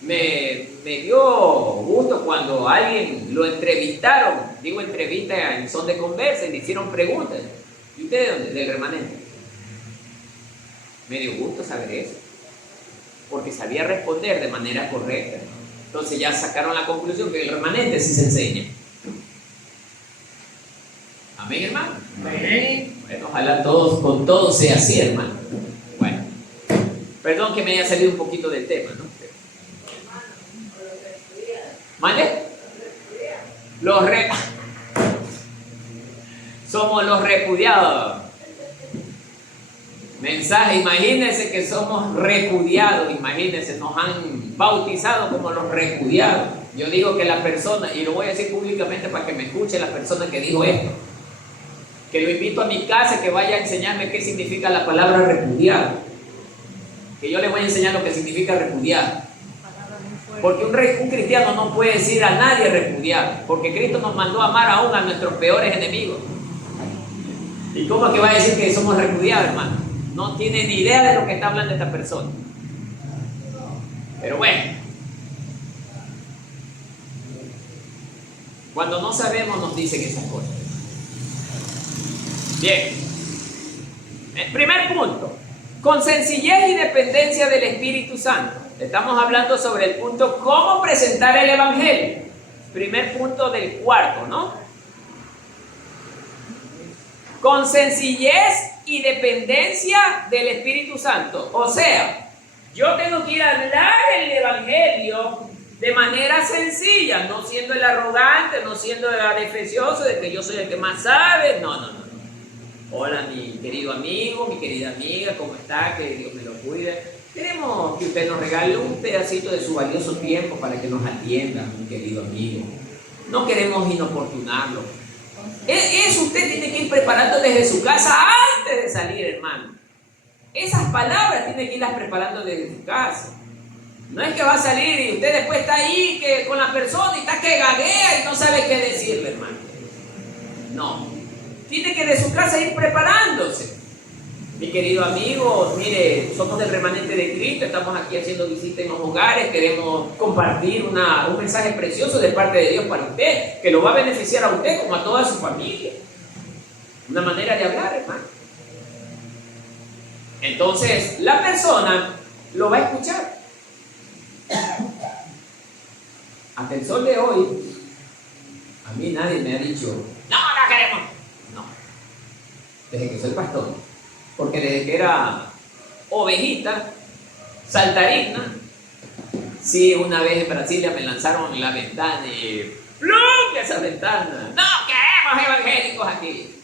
Me dio gusto cuando a alguien lo entrevistaron, digo entrevista en son de conversa, y le hicieron preguntas. ¿Y usted de dónde? Del remanente. Me dio gusto saber eso, porque sabía responder de manera correcta. Entonces ya sacaron la conclusión que el remanente sí se enseña. Amén, hermano. Amén. Bueno, ojalá con todos sea así, hermano. Bueno, perdón que me haya salido un poquito del tema, ¿no? ¿Mande? Somos los repudiados. Mensaje, imagínense que somos repudiados, imagínense, nos han bautizado como los repudiados. Yo digo que la persona, y lo voy a decir públicamente para que me escuche la persona que dijo esto, que lo invito a mi casa, que vaya a enseñarme qué significa la palabra repudiado. Que yo le voy a enseñar lo que significa repudiado. Porque un cristiano no puede decir a nadie repudiado, porque Cristo nos mandó a amar aún a nuestros peores enemigos. ¿Y cómo es que va a decir que somos repudiados, hermano? No tiene ni idea de lo que está hablando esta persona. Pero bueno, cuando no sabemos nos dicen esas cosas. Bien, el primer punto, con sencillez y dependencia del Espíritu Santo. Estamos hablando sobre el punto cómo presentar el Evangelio. Primer punto del cuarto, ¿no? Con sencillez y dependencia del Espíritu Santo. O sea, yo tengo que ir a hablar el Evangelio de manera sencilla, no siendo el arrogante, no siendo el adefesioso de que yo soy el que más sabe. No. Hola, mi querido amigo, mi querida amiga, ¿cómo está? Que Dios me lo cuide. Queremos que usted nos regale un pedacito de su valioso tiempo para que nos atienda, mi querido amigo. No queremos inoportunarlo. Eso usted tiene que ir preparando desde su casa antes de salir, hermano. Esas palabras tiene que irlas preparando desde su casa. No es que va a salir y usted después está ahí con la persona y está que gaguea y no sabe qué decirle, hermano. No. Tiene que de su casa ir preparándose. Mi querido amigo, mire, somos del remanente de Cristo, estamos aquí haciendo visita en los hogares, queremos compartir un mensaje precioso de parte de Dios para usted, que lo va a beneficiar a usted como a toda su familia. Una manera de hablar, hermano. Entonces, la persona lo va a escuchar. Hasta el sol de hoy, a mí nadie me ha dicho, no queremos. No. Desde que soy pastor. Porque desde que era ovejita, saltarina, sí, una vez en Brasilia me lanzaron en la ventana y ¡plum! Esa ventana. ¡No queremos evangélicos aquí!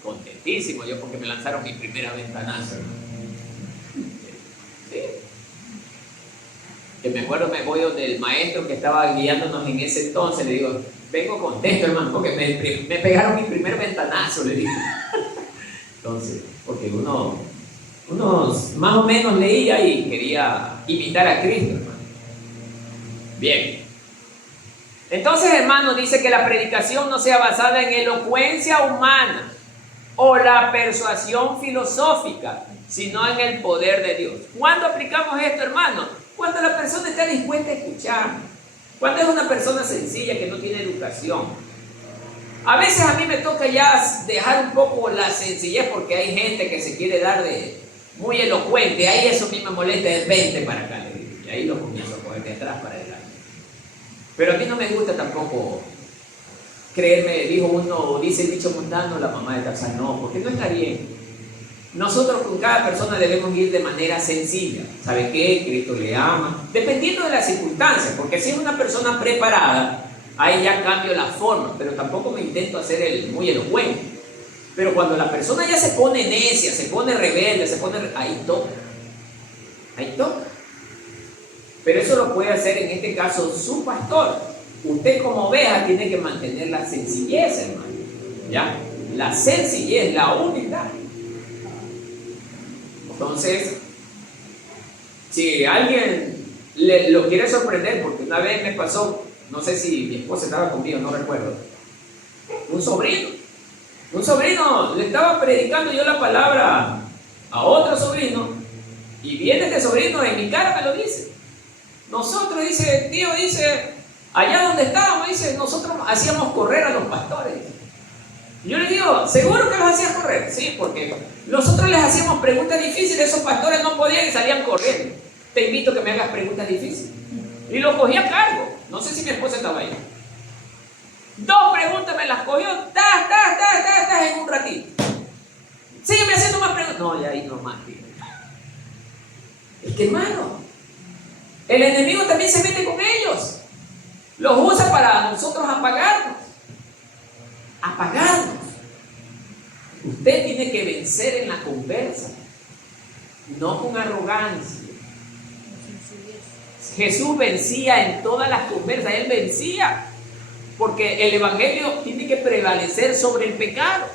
Contentísimo yo porque me lanzaron mi primera ventanazo. Sí. que me acuerdo, me voy donde el maestro que estaba guiándonos en ese entonces, le digo, vengo contento, hermano, porque me pegaron mi primer ventanazo, le digo. Entonces, porque uno más o menos leía y quería imitar a Cristo, hermano. Bien. Entonces, hermano, dice que la predicación no sea basada en elocuencia humana o la persuasión filosófica, sino en el poder de Dios. ¿Cuándo aplicamos esto, hermano? Cuando la persona está dispuesta a escuchar. Cuando es una persona sencilla que no tiene educación. A veces a mí me toca ya dejar un poco la sencillez porque hay gente que se quiere dar de muy elocuente. Ahí eso a mí me molesta, es 20 para acá, le digo. Y ahí lo comienzo a coger de atrás para adelante. Pero a mí no me gusta tampoco creerme, dijo uno, dice el dicho mundano, la mamá de Tarzán. No, porque no está bien. Nosotros con cada persona debemos ir de manera sencilla. ¿Sabe qué? Cristo le ama. Dependiendo de las circunstancias, porque si es una persona preparada, ahí ya cambio la forma, pero tampoco me intento hacer el muy elocuente. Pero cuando la persona ya se pone necia, se pone rebelde, ahí toca. Ahí toca. Pero eso lo puede hacer en este caso su pastor. Usted como oveja tiene que mantener la sencillez, hermano. ¿Ya? La sencillez, la humildad. Entonces, si alguien lo quiere sorprender, porque una vez me pasó, no sé si mi esposa estaba conmigo, no recuerdo, un sobrino le estaba predicando yo la palabra a otro sobrino, y viene este sobrino en mi cara me lo dice. Nosotros, dice, tío, dice, allá donde estábamos, dice, nosotros hacíamos correr a los pastores. Yo le digo, ¿seguro que los hacías correr? Sí, porque nosotros les hacíamos preguntas difíciles, esos pastores no podían y salían corriendo. Te invito a que me hagas preguntas difíciles. Y lo cogí a cargo. No sé si mi esposa estaba ahí. 2 preguntas me las cogió, en un ratito. Sígueme haciendo más preguntas. No, ya ahí no más, tío. Es que, hermano, el enemigo también se mete con ellos. Los usa para nosotros apagarnos. Usted tiene que vencer en la conversa, no con arrogancia. Jesús vencía en todas las conversas, Él vencía, porque el evangelio tiene que prevalecer sobre el pecado.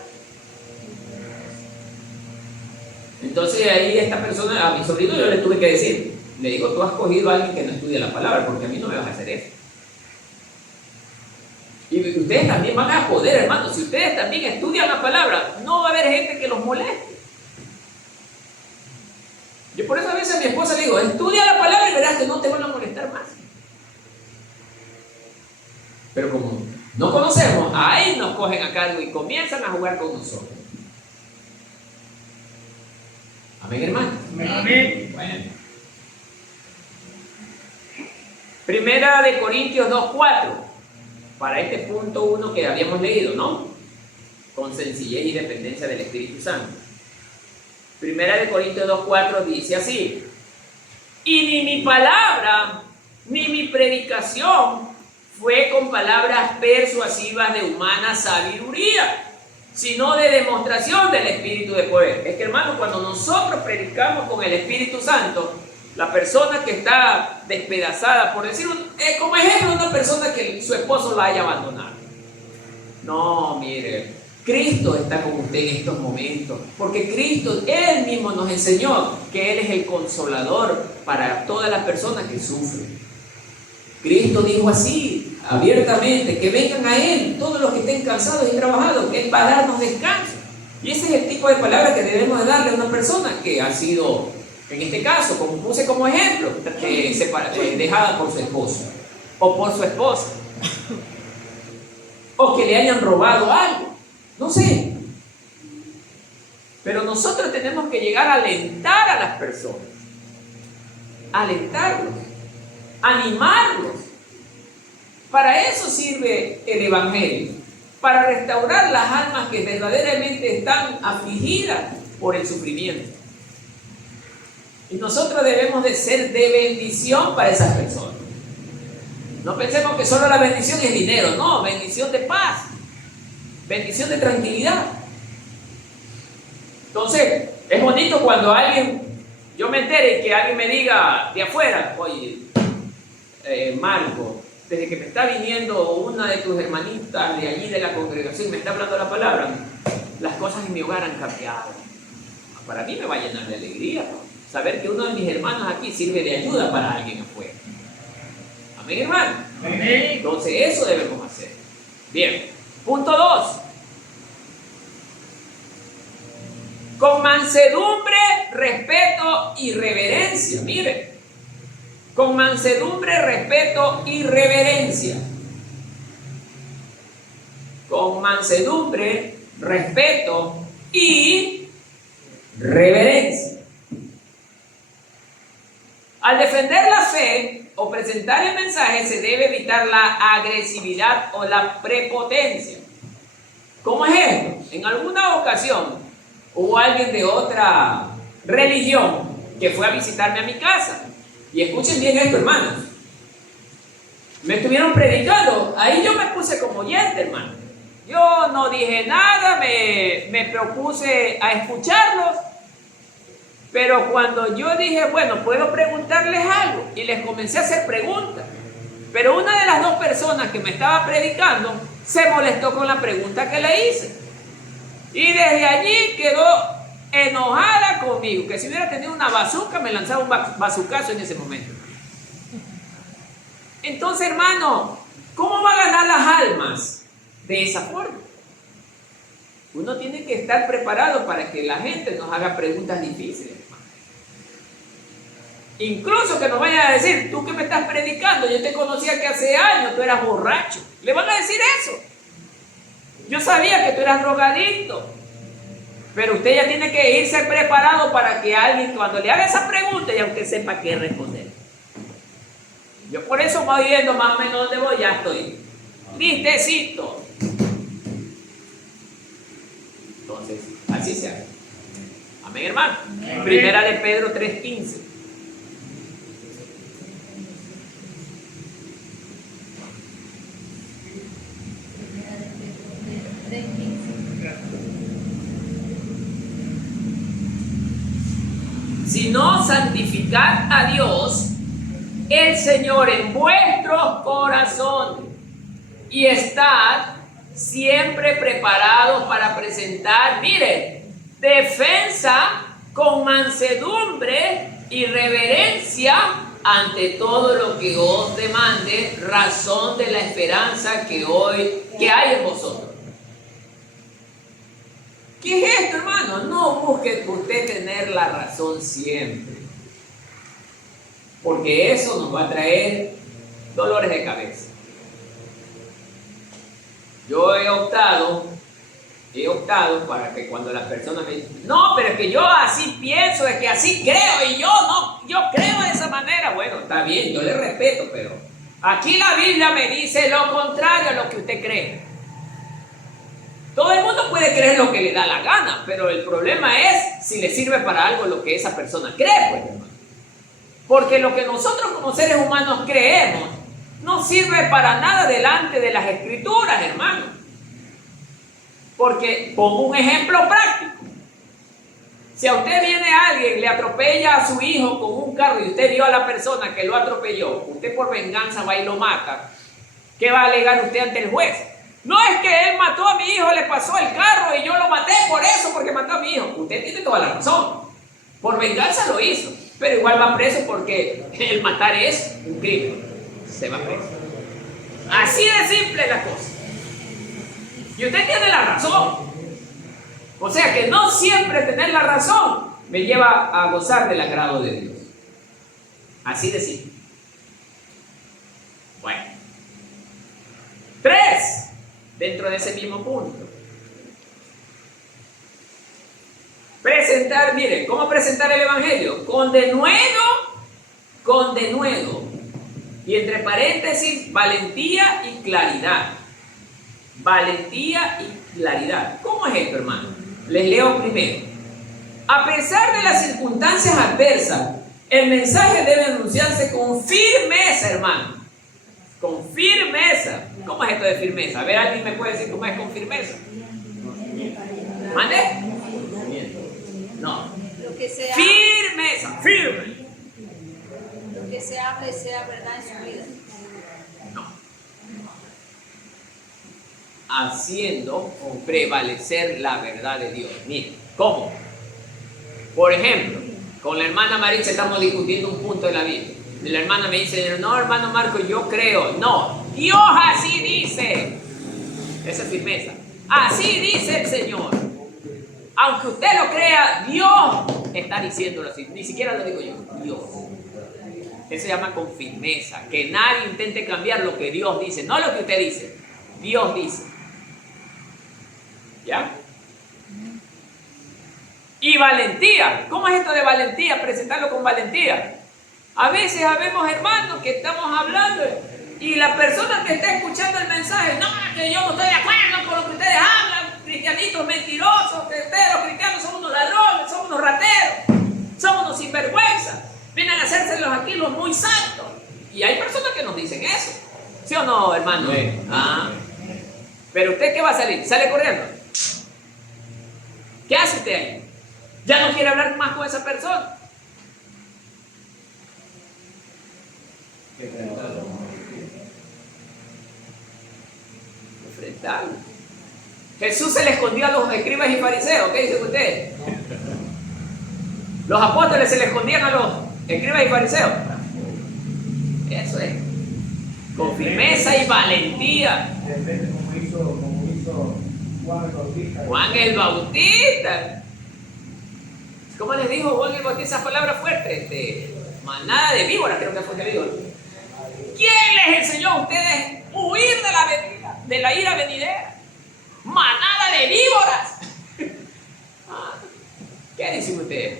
Entonces ahí esta persona, a mi sobrino yo le tuve que decir, le digo, tú has cogido a alguien que no estudia la palabra, porque a mí no me vas a hacer eso. Y ustedes también van a poder, hermanos, si ustedes también estudian la palabra, no va a haber gente que los moleste. Yo por eso a veces a mi esposa le digo, estudia la palabra y verás que no te van a molestar más. Pero como no conocemos, ahí nos cogen a cargo y comienzan a jugar con nosotros. Amén, hermano. Amén. Bueno. Primera de Corintios 2:4. Para este punto 1 que habíamos leído, ¿no? Con sencillez y dependencia del Espíritu Santo. Primera de Corintios 2:4 dice así: y ni mi palabra, ni mi predicación fue con palabras persuasivas de humana sabiduría, sino de demostración del Espíritu de poder. Es que, hermano, cuando nosotros predicamos con el Espíritu Santo, la persona que está despedazada, por decir, como ejemplo, una persona que su esposo la haya abandonado. No, mire, Cristo está con usted en estos momentos, porque Cristo, Él mismo nos enseñó que Él es el consolador para todas las personas que sufren. Cristo dijo así, abiertamente, que vengan a Él todos los que estén cansados y trabajados, que Él va a darnos descanso. Y ese es el tipo de palabra que debemos de darle a una persona que ha sido, en este caso, como puse como ejemplo, dejada por su esposo o por su esposa, o que le hayan robado algo, no sé. Pero nosotros tenemos que llegar a alentar a las personas, alentarlos, animarlos. Para eso sirve el evangelio, para restaurar las almas que verdaderamente están afligidas por el sufrimiento. Y nosotros debemos de ser de bendición para esas personas. No pensemos que solo la bendición es dinero, no, bendición de paz, bendición de tranquilidad. Entonces, es bonito cuando yo me entere y que alguien me diga de afuera, oye, Marco, desde que me está viniendo una de tus hermanitas de allí de la congregación y me está hablando la palabra, las cosas en mi hogar han cambiado. Para mí me va a llenar de alegría, ¿no? Saber que uno de mis hermanos aquí sirve de ayuda para alguien afuera. Amén, hermano. Amén. Entonces eso debemos hacer. Bien. Punto 2. Con mansedumbre, respeto y reverencia. Mire. Con mansedumbre, respeto y reverencia. Con mansedumbre, respeto y reverencia. Al defender la fe o presentar el mensaje se debe evitar la agresividad o la prepotencia. ¿Cómo es esto? En alguna ocasión hubo alguien de otra religión que fue a visitarme a mi casa. Y escuchen bien esto, hermanos. Me estuvieron predicando. Ahí yo me puse como oyente, hermano. Yo no dije nada, me propuse a escucharlos. Pero cuando yo dije, bueno, puedo preguntarles algo, y les comencé a hacer preguntas. Pero una de las dos personas que me estaba predicando se molestó con la pregunta que le hice. Y desde allí quedó enojada conmigo, que si hubiera tenido una bazuca me lanzaba un bazucazo en ese momento. Entonces, hermano, ¿cómo va a ganar las almas de esa forma? Uno tiene que estar preparado para que la gente nos haga preguntas difíciles, hermano. Incluso que nos vayan a decir, tú que me estás predicando, yo te conocía que hace años tú eras borracho. Le van a decir eso. Yo sabía que tú eras drogadicto. Pero usted ya tiene que irse preparado para que alguien, cuando le haga esa pregunta, ya usted sepa qué responder. Yo por eso voy viendo más o menos dónde voy, ya estoy listecito. Entonces, así se hace. Amén, hermano. Amén. Primera de Pedro 3:15. Sino santificad a Dios, el Señor, en vuestros corazones, y estad siempre preparados para presentar, mire, defensa con mansedumbre y reverencia ante todo lo que os demande razón de la esperanza que hay en vosotros. ¿Qué es esto, hermano? No busque usted tener la razón siempre, porque eso nos va a traer dolores de cabeza. Yo he optado para que cuando las personas me dicen, no, pero es que yo así pienso, es que así creo, y yo creo de esa manera. Bueno, está bien, yo le respeto, pero aquí la Biblia me dice lo contrario a lo que usted cree. Todo el mundo puede creer lo que le da la gana, pero el problema es si le sirve para algo lo que esa persona cree, pues, hermano. Porque lo que nosotros como seres humanos creemos no sirve para nada delante de las Escrituras, hermano. Porque, pongo un ejemplo práctico. Si a usted viene alguien, le atropella a su hijo con un carro y usted vio a la persona que lo atropelló, usted por venganza va y lo mata, ¿qué va a alegar usted ante el juez? No es que él mató a mi hijo, le pasó el carro y yo lo maté por eso, porque mató a mi hijo. Usted tiene toda la razón. Por venganza lo hizo, pero igual va preso porque el matar es un crimen. Se va preso. Así de simple es la cosa. Y usted tiene la razón. O sea que no siempre tener la razón me lleva a gozar del agrado de Dios. Así de simple. Bueno. 3. Dentro de ese mismo punto. Presentar, miren, ¿cómo presentar el Evangelio? Con denuedo. Y entre paréntesis, valentía y claridad. Valentía y claridad. ¿Cómo es esto, hermano? Les leo primero. A pesar de las circunstancias adversas, el mensaje debe anunciarse con firmeza, hermano. Con firmeza. ¿Cómo es esto de firmeza? A ver, ¿alguien me puede decir cómo es con firmeza? ¿Mande? No. Lo que sea. Firmeza, firme. que se hable sea verdad en su vida. No. Haciendo prevalecer la verdad de Dios. Mire, ¿cómo? Por ejemplo, con la hermana Maritza estamos discutiendo un punto de la Biblia. Y la hermana me dice, no, hermano Marco, yo creo. No, Dios así dice. Esa es firmeza. Así dice el Señor. Aunque usted lo crea, Dios está diciéndolo así. Ni siquiera lo digo yo, Dios. Eso se llama con firmeza. Que nadie intente cambiar lo que Dios dice. No lo que usted dice. Dios dice. ¿Ya? Y valentía. ¿Cómo es esto de valentía? Presentarlo con valentía. A veces habemos hermanos que estamos hablando y la persona que está escuchando el mensaje, no, que yo no estoy de acuerdo con lo que ustedes hablan, cristianitos mentirosos, que ustedes los cristianos son unos ladrones, son unos rateros, son unos sinvergüenzas, vienen a hacérselos aquí los muy santos. Y hay personas que nos dicen eso. ¿Sí o no, hermano? Sí. Ah. Pero usted, ¿qué va a salir? ¿Sale corriendo? ¿Qué hace usted ahí? Ya no quiere hablar más con esa persona. Enfrentarlo. Jesús se le escondió a los escribas y fariseos. ¿Qué dice usted? Los apóstoles se le escondían a los escribas y fariseos. Eso es. Con firmeza y valentía. Depende como hizo Juan el Bautista. Juan el Bautista. ¿Cómo les dijo Juan el Bautista esas palabras fuertes? Manada de víboras, creo que fue que dijo. ¿Quién les enseñó a ustedes huir de la ira venidera? Manada de víboras. ¿Qué dicen ustedes?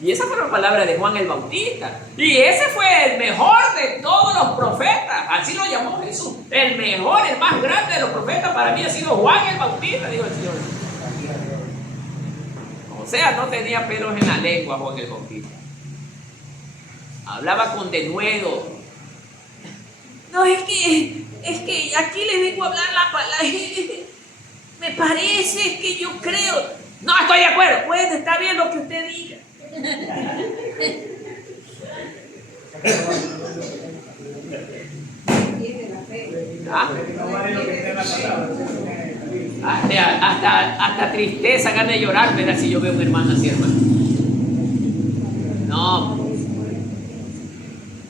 Y esas fueron palabras de Juan el Bautista. Y ese fue el mejor de todos los profetas. Así lo llamó Jesús. El mejor, el más grande de los profetas para mí ha sido Juan el Bautista, dijo el Señor. O sea, no tenía pelos en la lengua Juan el Bautista. Hablaba con denuedo. No, es que aquí les vengo a hablar la palabra. Me parece que yo creo. No estoy de acuerdo. Pues está bien lo que usted diga. ¿Ah? Hasta tristeza, gana de llorar, verá si yo veo a un hermano así, hermano. No.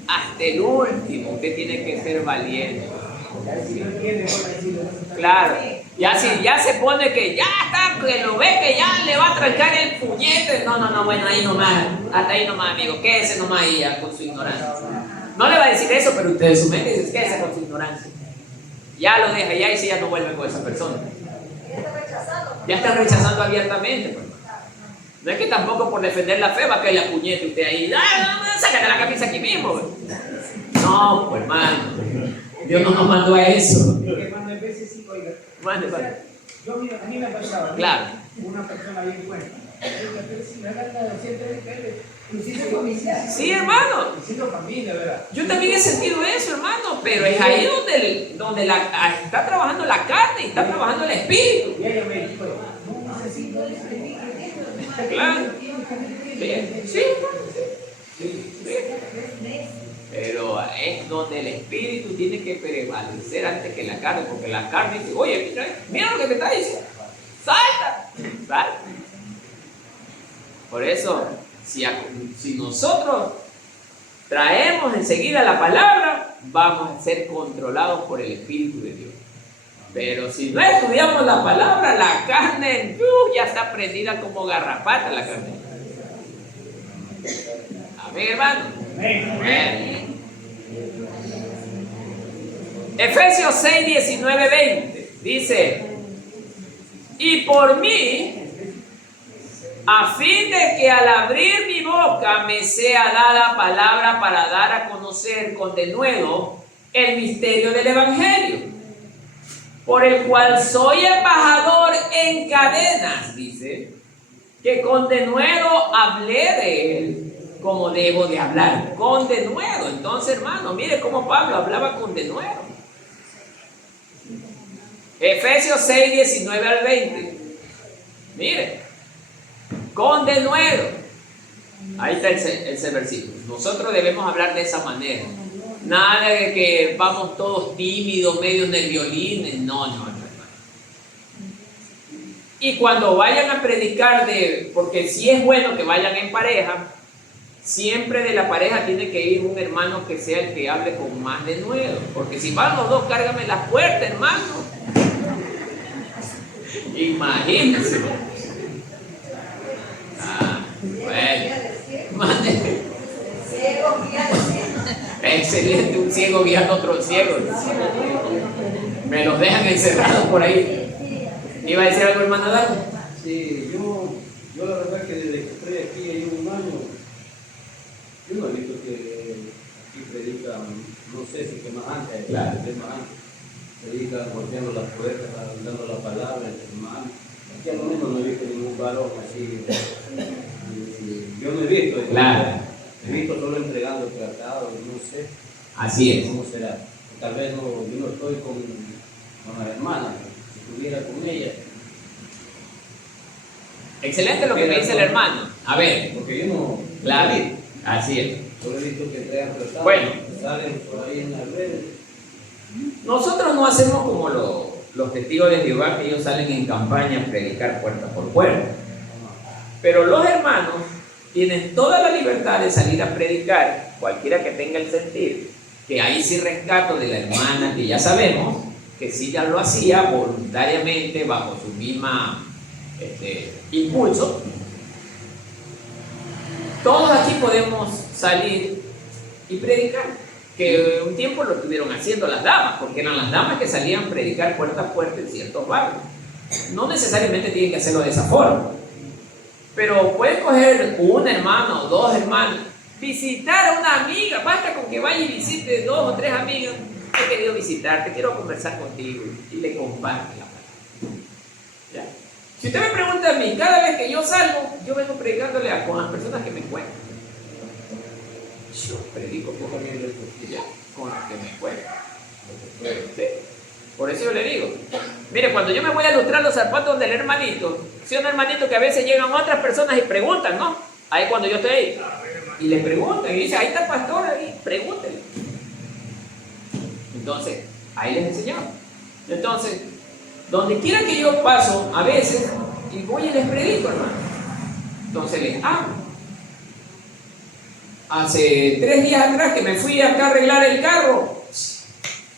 Hasta el último, usted tiene que ser valiente. Claro. Ya se pone que ya está, que lo ve que ya le va a trancar el puñete. No, bueno, ahí nomás, hasta ahí nomás, amigo, quédese nomás ahí ya con su ignorancia. No le va a decir eso, pero usted en su mente dice, quédese con su ignorancia. Ya lo deja, ya y si ya no vuelve con esa persona. Ya está rechazando abiertamente, pues. No es que tampoco por defender la fe va a caer la puñete usted ahí. No, sácate la camisa aquí mismo. No, pues hermano. Dios no nos mandó a eso. Hermano, en veces sí, oiga. Mande. A mí me ha pasado. Claro. Una persona bien buena. Sí, hermano. Siendo familia, ¿verdad? Yo también he sentido eso, hermano. Pero es ahí donde está trabajando la carne y está trabajando el espíritu. Y ella me dijo, no necesito. Claro. Sí. Pero es donde el espíritu tiene que prevalecer antes que la carne, porque la carne dice, oye, mira lo que te está diciendo, salta. Por eso, si nosotros traemos enseguida la palabra, vamos a ser controlados por el Espíritu de Dios. Pero si no estudiamos la palabra, la carne ya está prendida como garrapata la carne. Amén, hermano. Amén. Efesios 6, 19, 20 dice: y por mí, a fin de que al abrir mi boca me sea dada palabra para dar a conocer con denuedo el misterio del Evangelio, por el cual soy embajador en cadenas, dice, que con denuedo hablé de él como debo de hablar, con denuedo. Entonces, hermano, mire cómo Pablo hablaba con denuedo. Efesios 6, 19 al 20. Mire, con denuedo. Ahí está ese versículo. Nosotros debemos hablar de esa manera. Nada de que vamos todos tímidos, medio nerviolines. No, hermano. Y cuando vayan a predicar porque si es bueno que vayan en pareja, siempre de la pareja tiene que ir un hermano que sea el que hable con más denuedo. Porque si van los dos, cárgame la puerta, hermano. Imagínense. Bueno. Mande. Excelente, un ciego guiando a otro ciego. Me los dejan encerrados por ahí. ¿Iba a decir algo, hermano Dardo? Sí, yo la verdad que desde que estoy aquí hay un año, yo no he visto que aquí predican, no sé si que más antes, claro, que más antes, predican golpeando las puertas, dando la palabra entre hermanos. Aquí a lo menos no he visto ningún varón así. Yo no he visto, claro. He visto solo entregando tratados, no sé. Así es. ¿Cómo será? Tal vez yo no estoy con las hermanas. Estuviera con ella. Excelente lo que me dice el hermano. A ver. Porque yo no. Claro. Así es. Solo he visto que traen tratados. Bueno. Salen por ahí en las redes. Nosotros no hacemos como los testigos de Jehová, que ellos salen en campaña a predicar puerta por puerta. Pero los hermanos tienen toda la libertad de salir a predicar, cualquiera que tenga el sentir, que ahí sí rescato de la hermana que ya sabemos que sí ya lo hacía voluntariamente bajo su misma impulso. Todos aquí podemos salir y predicar, que un tiempo lo estuvieron haciendo las damas, porque eran las damas que salían a predicar puerta a puerta en ciertos barrios. No necesariamente tienen que hacerlo de esa forma, pero pueden coger un hermano o dos hermanos, visitar a una amiga, basta con que vaya y visite 2 o 3 amigas. He querido visitarte, quiero conversar contigo, y le comparte la palabra. ¿Ya? Si usted me pregunta a mí, cada vez que yo salgo, yo vengo predicándole con las personas que me encuentran. Yo predico con las que me encuentran. ¿Sí? Por eso yo le digo, mire, cuando yo me voy a lustrar los zapatos del hermanito, si un hermanito que a veces llegan otras personas y preguntan, ¿no? Ahí cuando yo estoy ahí, y le preguntan, y dice, ahí está el pastor, ahí, pregúntele. Entonces, ahí les enseñamos. Entonces, donde quiera que yo paso, a veces, y voy y les predico, hermano. Entonces les hablo. Hace 3 días atrás que me fui acá a arreglar el carro,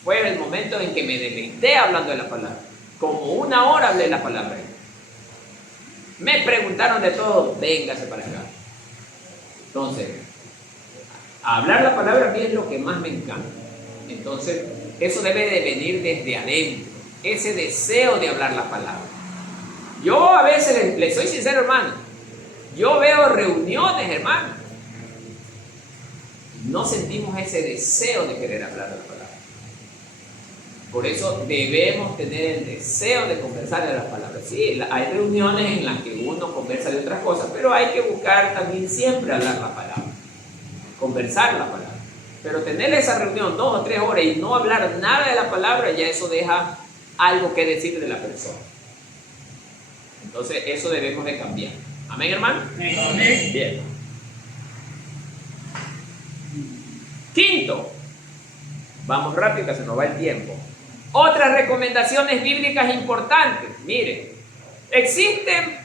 fue el momento en que me deleité hablando de la palabra. Como 1 hora hablé la palabra. Me preguntaron de todo, véngase para acá. Entonces, hablar la palabra a mí es lo que más me encanta. Entonces, eso debe de venir desde adentro, ese deseo de hablar la palabra. Yo a veces, les soy sincero, hermano, yo veo reuniones, hermano, no sentimos ese deseo de querer hablar la palabra. Por eso debemos tener el deseo de conversar de las palabras. Sí, hay reuniones en las que uno conversa de otras cosas, pero hay que buscar también siempre hablar la palabra, conversar la palabra. Pero tener esa reunión 2 o 3 horas y no hablar nada de la palabra, ya eso deja algo que decir de la persona. Entonces eso debemos de cambiar. ¿Amén, hermano? Amén. Bien. Quinto, vamos rápido que se nos va el tiempo. Otras recomendaciones bíblicas importantes. Miren, existen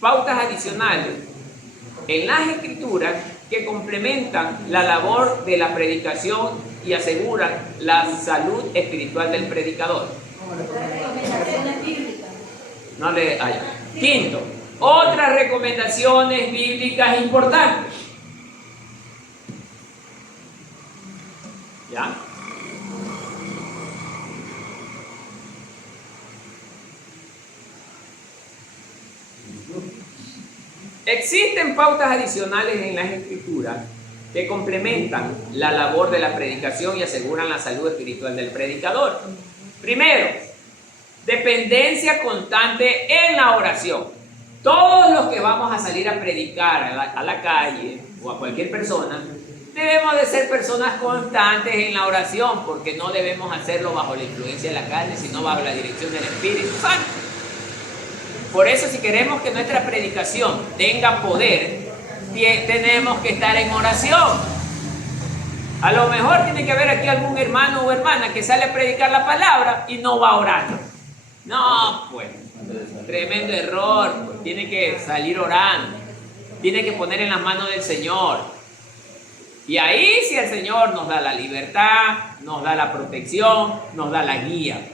pautas adicionales en las escrituras que complementan la labor de la predicación y aseguran la salud espiritual del predicador. No le hay. Quinto, otras recomendaciones bíblicas importantes. ¿Ya? Existen pautas adicionales en las escrituras que complementan la labor de la predicación y aseguran la salud espiritual del predicador. Primero, dependencia constante en la oración. Todos los que vamos a salir a predicar a la calle o a cualquier persona, debemos de ser personas constantes en la oración, porque no debemos hacerlo bajo la influencia de la carne, sino bajo la dirección del Espíritu Santo. Por eso, si queremos que nuestra predicación tenga poder, tenemos que estar en oración. A lo mejor tiene que haber aquí algún hermano o hermana que sale a predicar la palabra y no va a orar. No, pues, tremendo error. Pues, tiene que salir orando. Tiene que poner en las manos del Señor. Y ahí si el Señor nos da la libertad, nos da la protección, nos da la guía.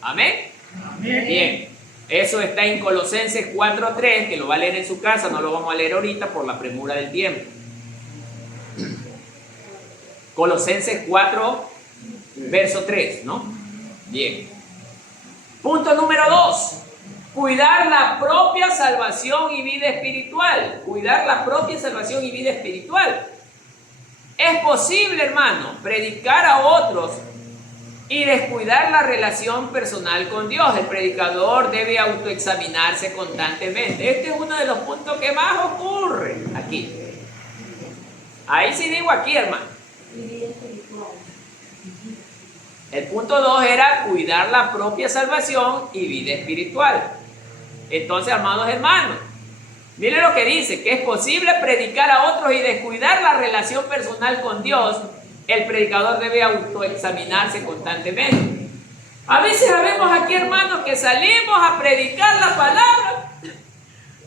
¿Amén? Amén. Bien, eso está en Colosenses 4:3, que lo va a leer en su casa, no lo vamos a leer ahorita por la premura del tiempo. Colosenses 4, verso 3, ¿no? Bien. Punto número 2. Cuidar la propia salvación y vida espiritual. Cuidar la propia salvación y vida espiritual. Es posible, hermano, predicar a otros y descuidar la relación personal con Dios. El predicador debe autoexaminarse constantemente. Este es uno de los puntos que más ocurre aquí. Ahí sí digo aquí, hermano. El punto 2 era cuidar la propia salvación y vida espiritual. Entonces, amados hermanos, miren lo que dice, que es posible predicar a otros y descuidar la relación personal con Dios. El predicador debe autoexaminarse constantemente. A veces vemos aquí, hermanos, que salimos a predicar la palabra,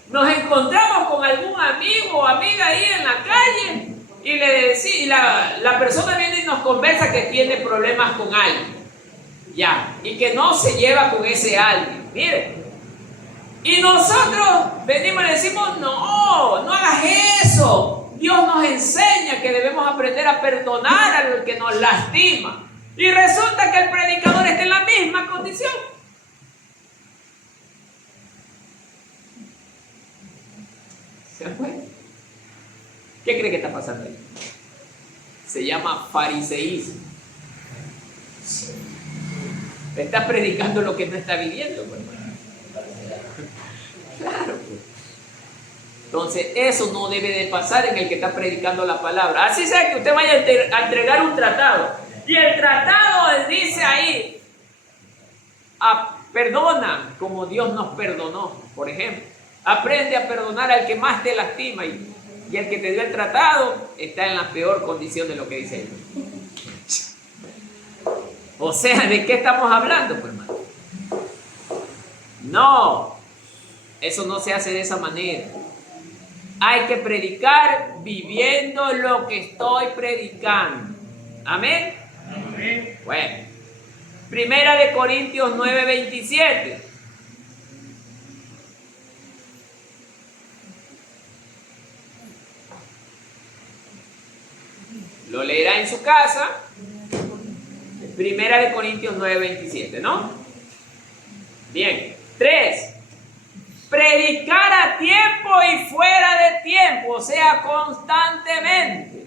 nos encontramos con algún amigo o amiga ahí en la calle y la persona viene y nos conversa que tiene problemas con alguien, ya, y que no se lleva con ese alguien. Miren, y nosotros venimos y le decimos, no hagas eso. Dios nos enseña que debemos aprender a perdonar al que nos lastima. Y resulta que el predicador está en la misma condición. ¿Se dan cuenta? ¿Qué cree que está pasando ahí? Se llama fariseísmo. Está predicando lo que no está viviendo, pues. Claro, pues. Entonces, eso no debe de pasar en el que está predicando la palabra. Así sea que usted vaya a entregar un tratado. Y el tratado dice ahí, perdona como Dios nos perdonó, por ejemplo. Aprende a perdonar al que más te lastima. Y el que te dio el tratado está en la peor condición de lo que dice él. O sea, ¿de qué estamos hablando, pues, hermano? No, eso no se hace de esa manera. Hay que predicar viviendo lo que estoy predicando. ¿Amén? Amén. Bueno, Primera de Corintios 9:27. Lo leerá en su casa. Primera de Corintios 9:27, ¿no? Bien. 3. Predicar a tiempo y fuera de tiempo, o sea, constantemente.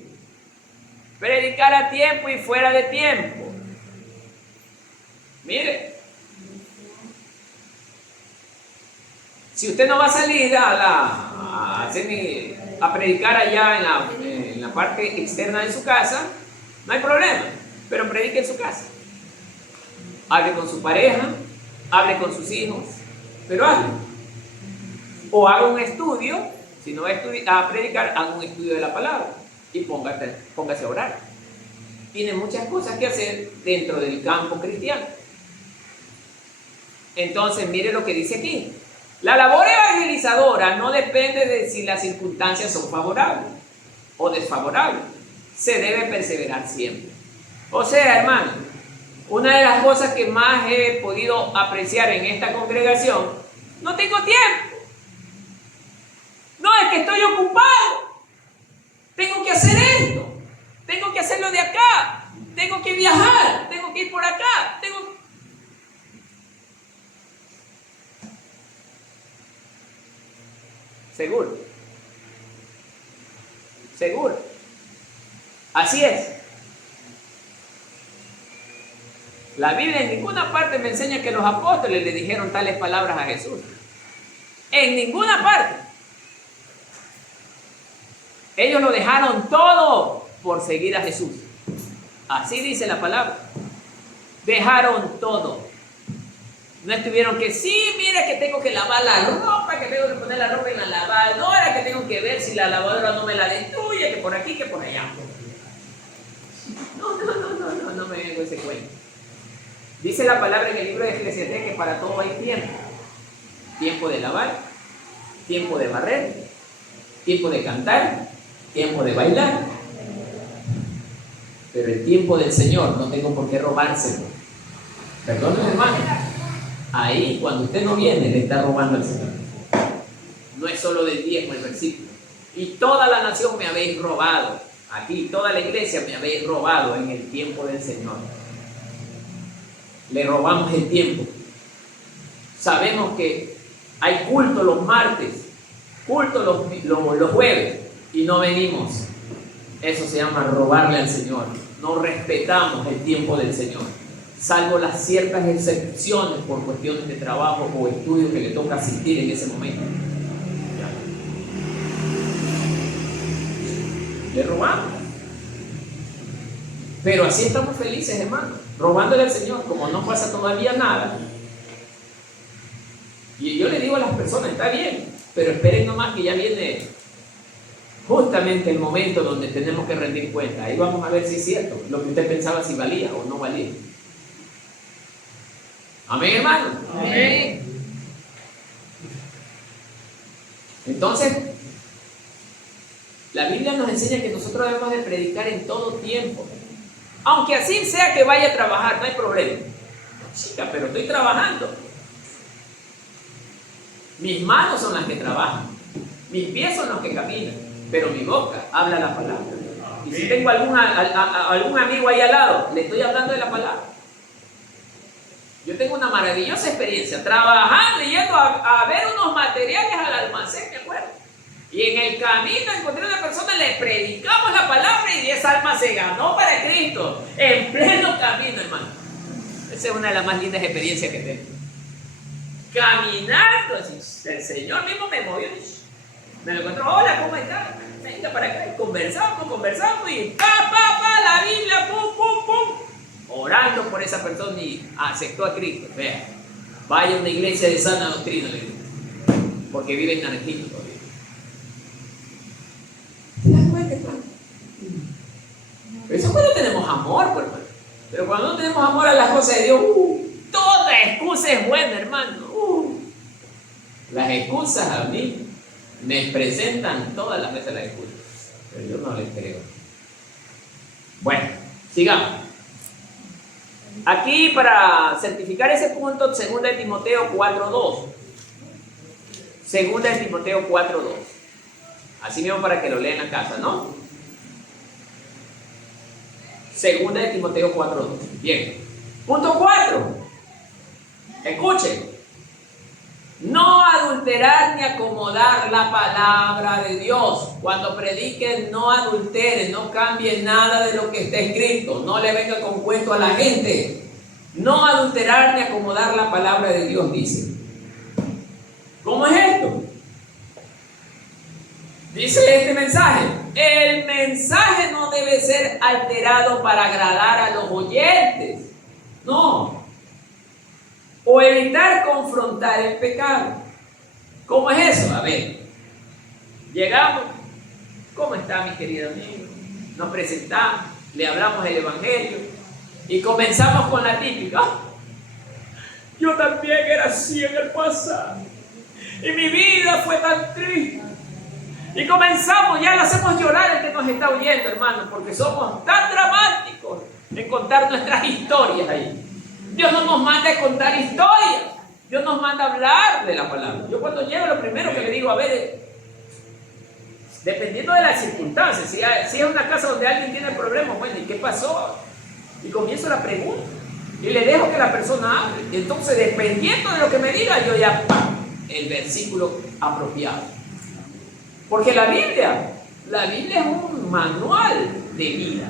Predicar a tiempo y fuera de tiempo. Mire, si usted no va a salir a predicar allá en la parte externa de su casa, no hay problema, pero predique en su casa. Hable con su pareja, hable con sus hijos, pero hable. O haga un estudio, si no va a predicar, haga un estudio de la palabra y póngase a orar. Tiene muchas cosas que hacer dentro del campo cristiano. Entonces, mire lo que dice aquí. La labor evangelizadora no depende de si las circunstancias son favorables o desfavorables. Se debe perseverar siempre. O sea, hermano, una de las cosas que más he podido apreciar en esta congregación, no tengo tiempo. No, es que estoy ocupado. Tengo que hacer esto. Tengo que hacerlo de acá. Tengo que viajar. Tengo que ir por acá. Seguro. Seguro. Así es. La Biblia en ninguna parte me enseña que los apóstoles le dijeron tales palabras a Jesús. En ninguna parte. Ellos lo dejaron todo por seguir a Jesús. Así dice la palabra. Dejaron todo. No estuvieron que, sí, mira que tengo que lavar la ropa, que tengo que poner la ropa en la lavadora, que tengo que ver si la lavadora no me la destruye, que por aquí, que por allá. No me vengo ese cuento. Dice la palabra en el libro de Eclesiastés que para todo hay tiempo. Tiempo de lavar, tiempo de barrer, tiempo de cantar, tiempo de bailar. Pero el tiempo del Señor no tengo por qué robárselo. Perdónenme, hermano. Ahí, cuando usted no viene, le está robando al Señor. No es solo del diezmo el versículo. Y toda la nación me habéis robado. Aquí, toda la iglesia me habéis robado en el tiempo del Señor. Le robamos el tiempo. Sabemos que hay culto los martes, culto los jueves, y no venimos. Eso se llama robarle al Señor. No respetamos el tiempo del Señor, salvo las ciertas excepciones por cuestiones de trabajo o estudios que le toca asistir en ese momento. Le robamos. Pero así estamos felices, hermano, robándole al Señor, como no pasa todavía nada. Y yo le digo a las personas, está bien, pero esperen nomás que ya viene justamente el momento donde tenemos que rendir cuenta. Ahí vamos a ver si es cierto lo que usted pensaba, si valía o no valía. Amén, hermano. Amén. Entonces, la Biblia nos enseña que nosotros debemos de predicar en todo tiempo. Aunque así sea que vaya a trabajar, no hay problema. Chica, pero estoy trabajando. Mis manos son las que trabajan. Mis pies son los que caminan. Pero mi boca habla la palabra. Y si tengo algún amigo ahí al lado, le estoy hablando de la palabra. Yo tengo una maravillosa experiencia trabajando y yendo a ver unos materiales al almacén, ¿me acuerdo? Y en el camino encontré una persona, le predicamos la palabra y 10 almas se ganó para Cristo. En pleno camino, hermano. Esa es una de las más lindas experiencias que tengo. Caminando, así, el Señor mismo me movió. Me lo encontró, hola, ¿cómo estás? Venga para acá. Y conversamos y la Biblia, pum. Orando por esa persona y aceptó a Cristo. Vea, vaya a una iglesia de sana doctrina, le digo, porque vive en Naranjito todavía. ¿Se dan cuenta, hermano? Eso es cuando tenemos amor, pues, hermano. Pero cuando no tenemos amor a las cosas de Dios, toda excusa es buena, hermano. Las excusas a mí me presentan todas las veces las excusas, pero yo no les creo. Bueno, sigamos. Aquí, para certificar ese punto, 2 Timoteo 4:2. 2 Timoteo 4:2. Así mismo para que lo lean en la casa, ¿no? 2 Timoteo 4:2. Bien. Punto 4. Escuchen. No adulterar ni acomodar la palabra de Dios. Cuando prediquen, no adulteren, no cambien nada de lo que está escrito. No le vengan con cuento a la gente. No adulterar ni acomodar la palabra de Dios, dice. ¿Cómo es esto? Dice este mensaje. El mensaje no debe ser alterado para agradar a los oyentes. No. O evitar confrontar el pecado. ¿Cómo es eso? A ver, llegamos. ¿Cómo está, mi querido amigo? Nos presentamos, le hablamos el evangelio y comenzamos con la típica. Yo también era así en el pasado y mi vida fue tan triste. Y comenzamos, ya le hacemos llorar al que nos está oyendo, hermano, porque somos tan dramáticos en contar nuestras historias ahí. Dios no nos manda a contar historias, Dios nos manda a hablar de la palabra. Yo cuando llego, lo primero que le digo, a ver, dependiendo de las circunstancias, si es una casa donde alguien tiene problemas, bueno, ¿y qué pasó? Y comienzo la pregunta y le dejo que la persona hable. Y entonces, dependiendo de lo que me diga, yo ya, el versículo apropiado. Porque la Biblia es un manual de vida.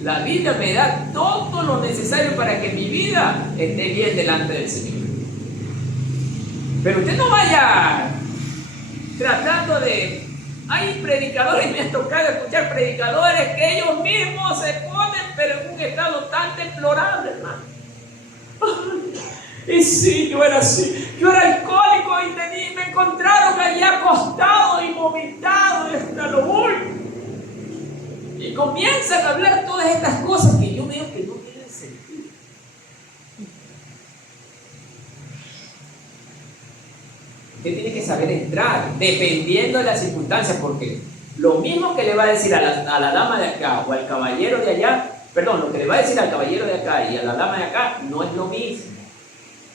La Biblia me da todo lo necesario para que mi vida esté bien delante del Señor. Pero usted no vaya tratando de... Hay predicadores, me ha tocado escuchar predicadores que ellos mismos se ponen, pero en un estado tan deplorable, hermano. Y sí, yo era así. Yo era alcohólico y me encontraron allí acostado y vomitado hasta lo último. Y comienzan a hablar todas estas cosas que yo veo que no tienen sentido. Usted tiene que saber entrar, dependiendo de las circunstancias, porque lo mismo que le va a decir a la dama de acá o al caballero de allá, perdón, lo que le va a decir al caballero de acá y a la dama de acá no es lo mismo,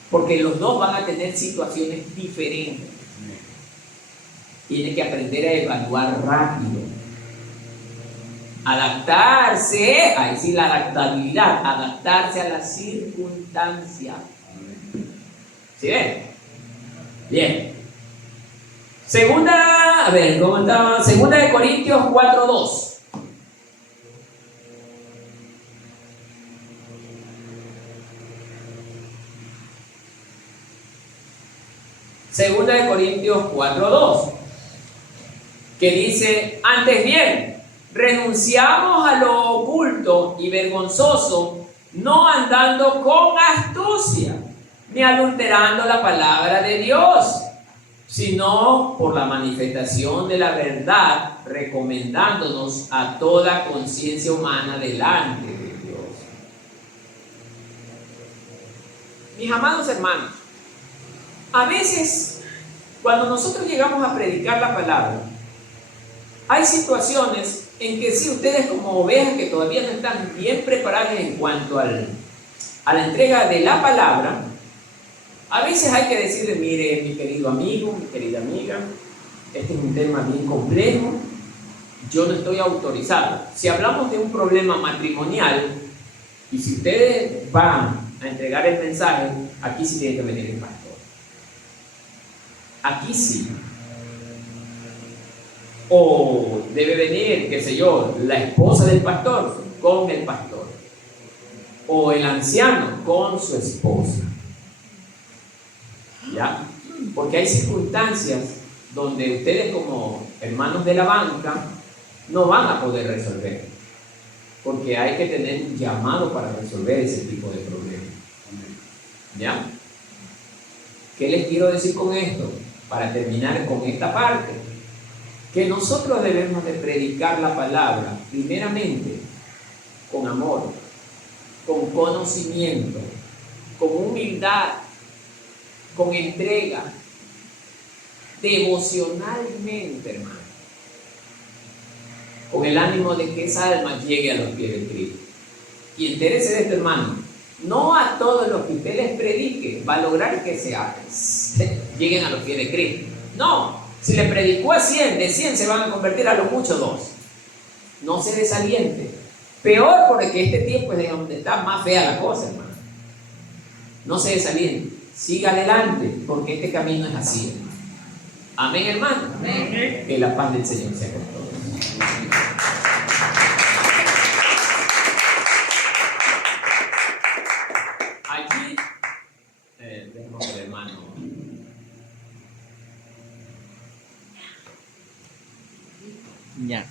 porque los dos van a tener situaciones diferentes. Tiene que aprender a evaluar rápido, adaptarse, ahí sí la adaptabilidad, adaptarse a las circunstancias. ¿Sí ven? Bien. Segunda, a ver, ¿cómo estaba? Segunda de Corintios 4:2. Segunda de Corintios 4:2, que dice, antes bien, renunciamos a lo oculto y vergonzoso, no andando con astucia, ni adulterando la palabra de Dios, sino por la manifestación de la verdad, recomendándonos a toda conciencia humana delante de Dios. Mis amados hermanos, a veces, cuando nosotros llegamos a predicar la palabra, hay situaciones en que si ustedes como ovejas que todavía no están bien preparadas en cuanto a la entrega de la palabra, a veces hay que decirle, mire, mi querido amigo, mi querida amiga, este es un tema bien complejo, yo no estoy autorizado. Si hablamos de un problema matrimonial, y si ustedes van a entregar el mensaje, aquí sí tiene que venir el pastor. Aquí sí. O debe venir, qué sé yo, la esposa del pastor con el pastor. O el anciano con su esposa. ¿Ya? Porque hay circunstancias donde ustedes como hermanos de la banca no van a poder resolver. Porque hay que tener un llamado para resolver ese tipo de problemas. ¿Ya? ¿Qué les quiero decir con esto? Para terminar con esta parte, que nosotros debemos de predicar la palabra primeramente con amor, con conocimiento, con humildad, con entrega, devocionalmente, hermano, con el ánimo de que esa alma llegue a los pies de Cristo. Y entérese de esto, hermano, no a todos los que usted les predique va a lograr que lleguen a los pies de Cristo. No, si le predicó a 100, de 100 se van a convertir a lo mucho 2. No se desaliente. Peor porque este tiempo es de donde está más fea la cosa, hermano. No se desaliente. Siga adelante, porque este camino es así, hermano. Amén, hermano. Amén. Que la paz del Señor sea con todos. Allí, déjame ver, hermano. Ya.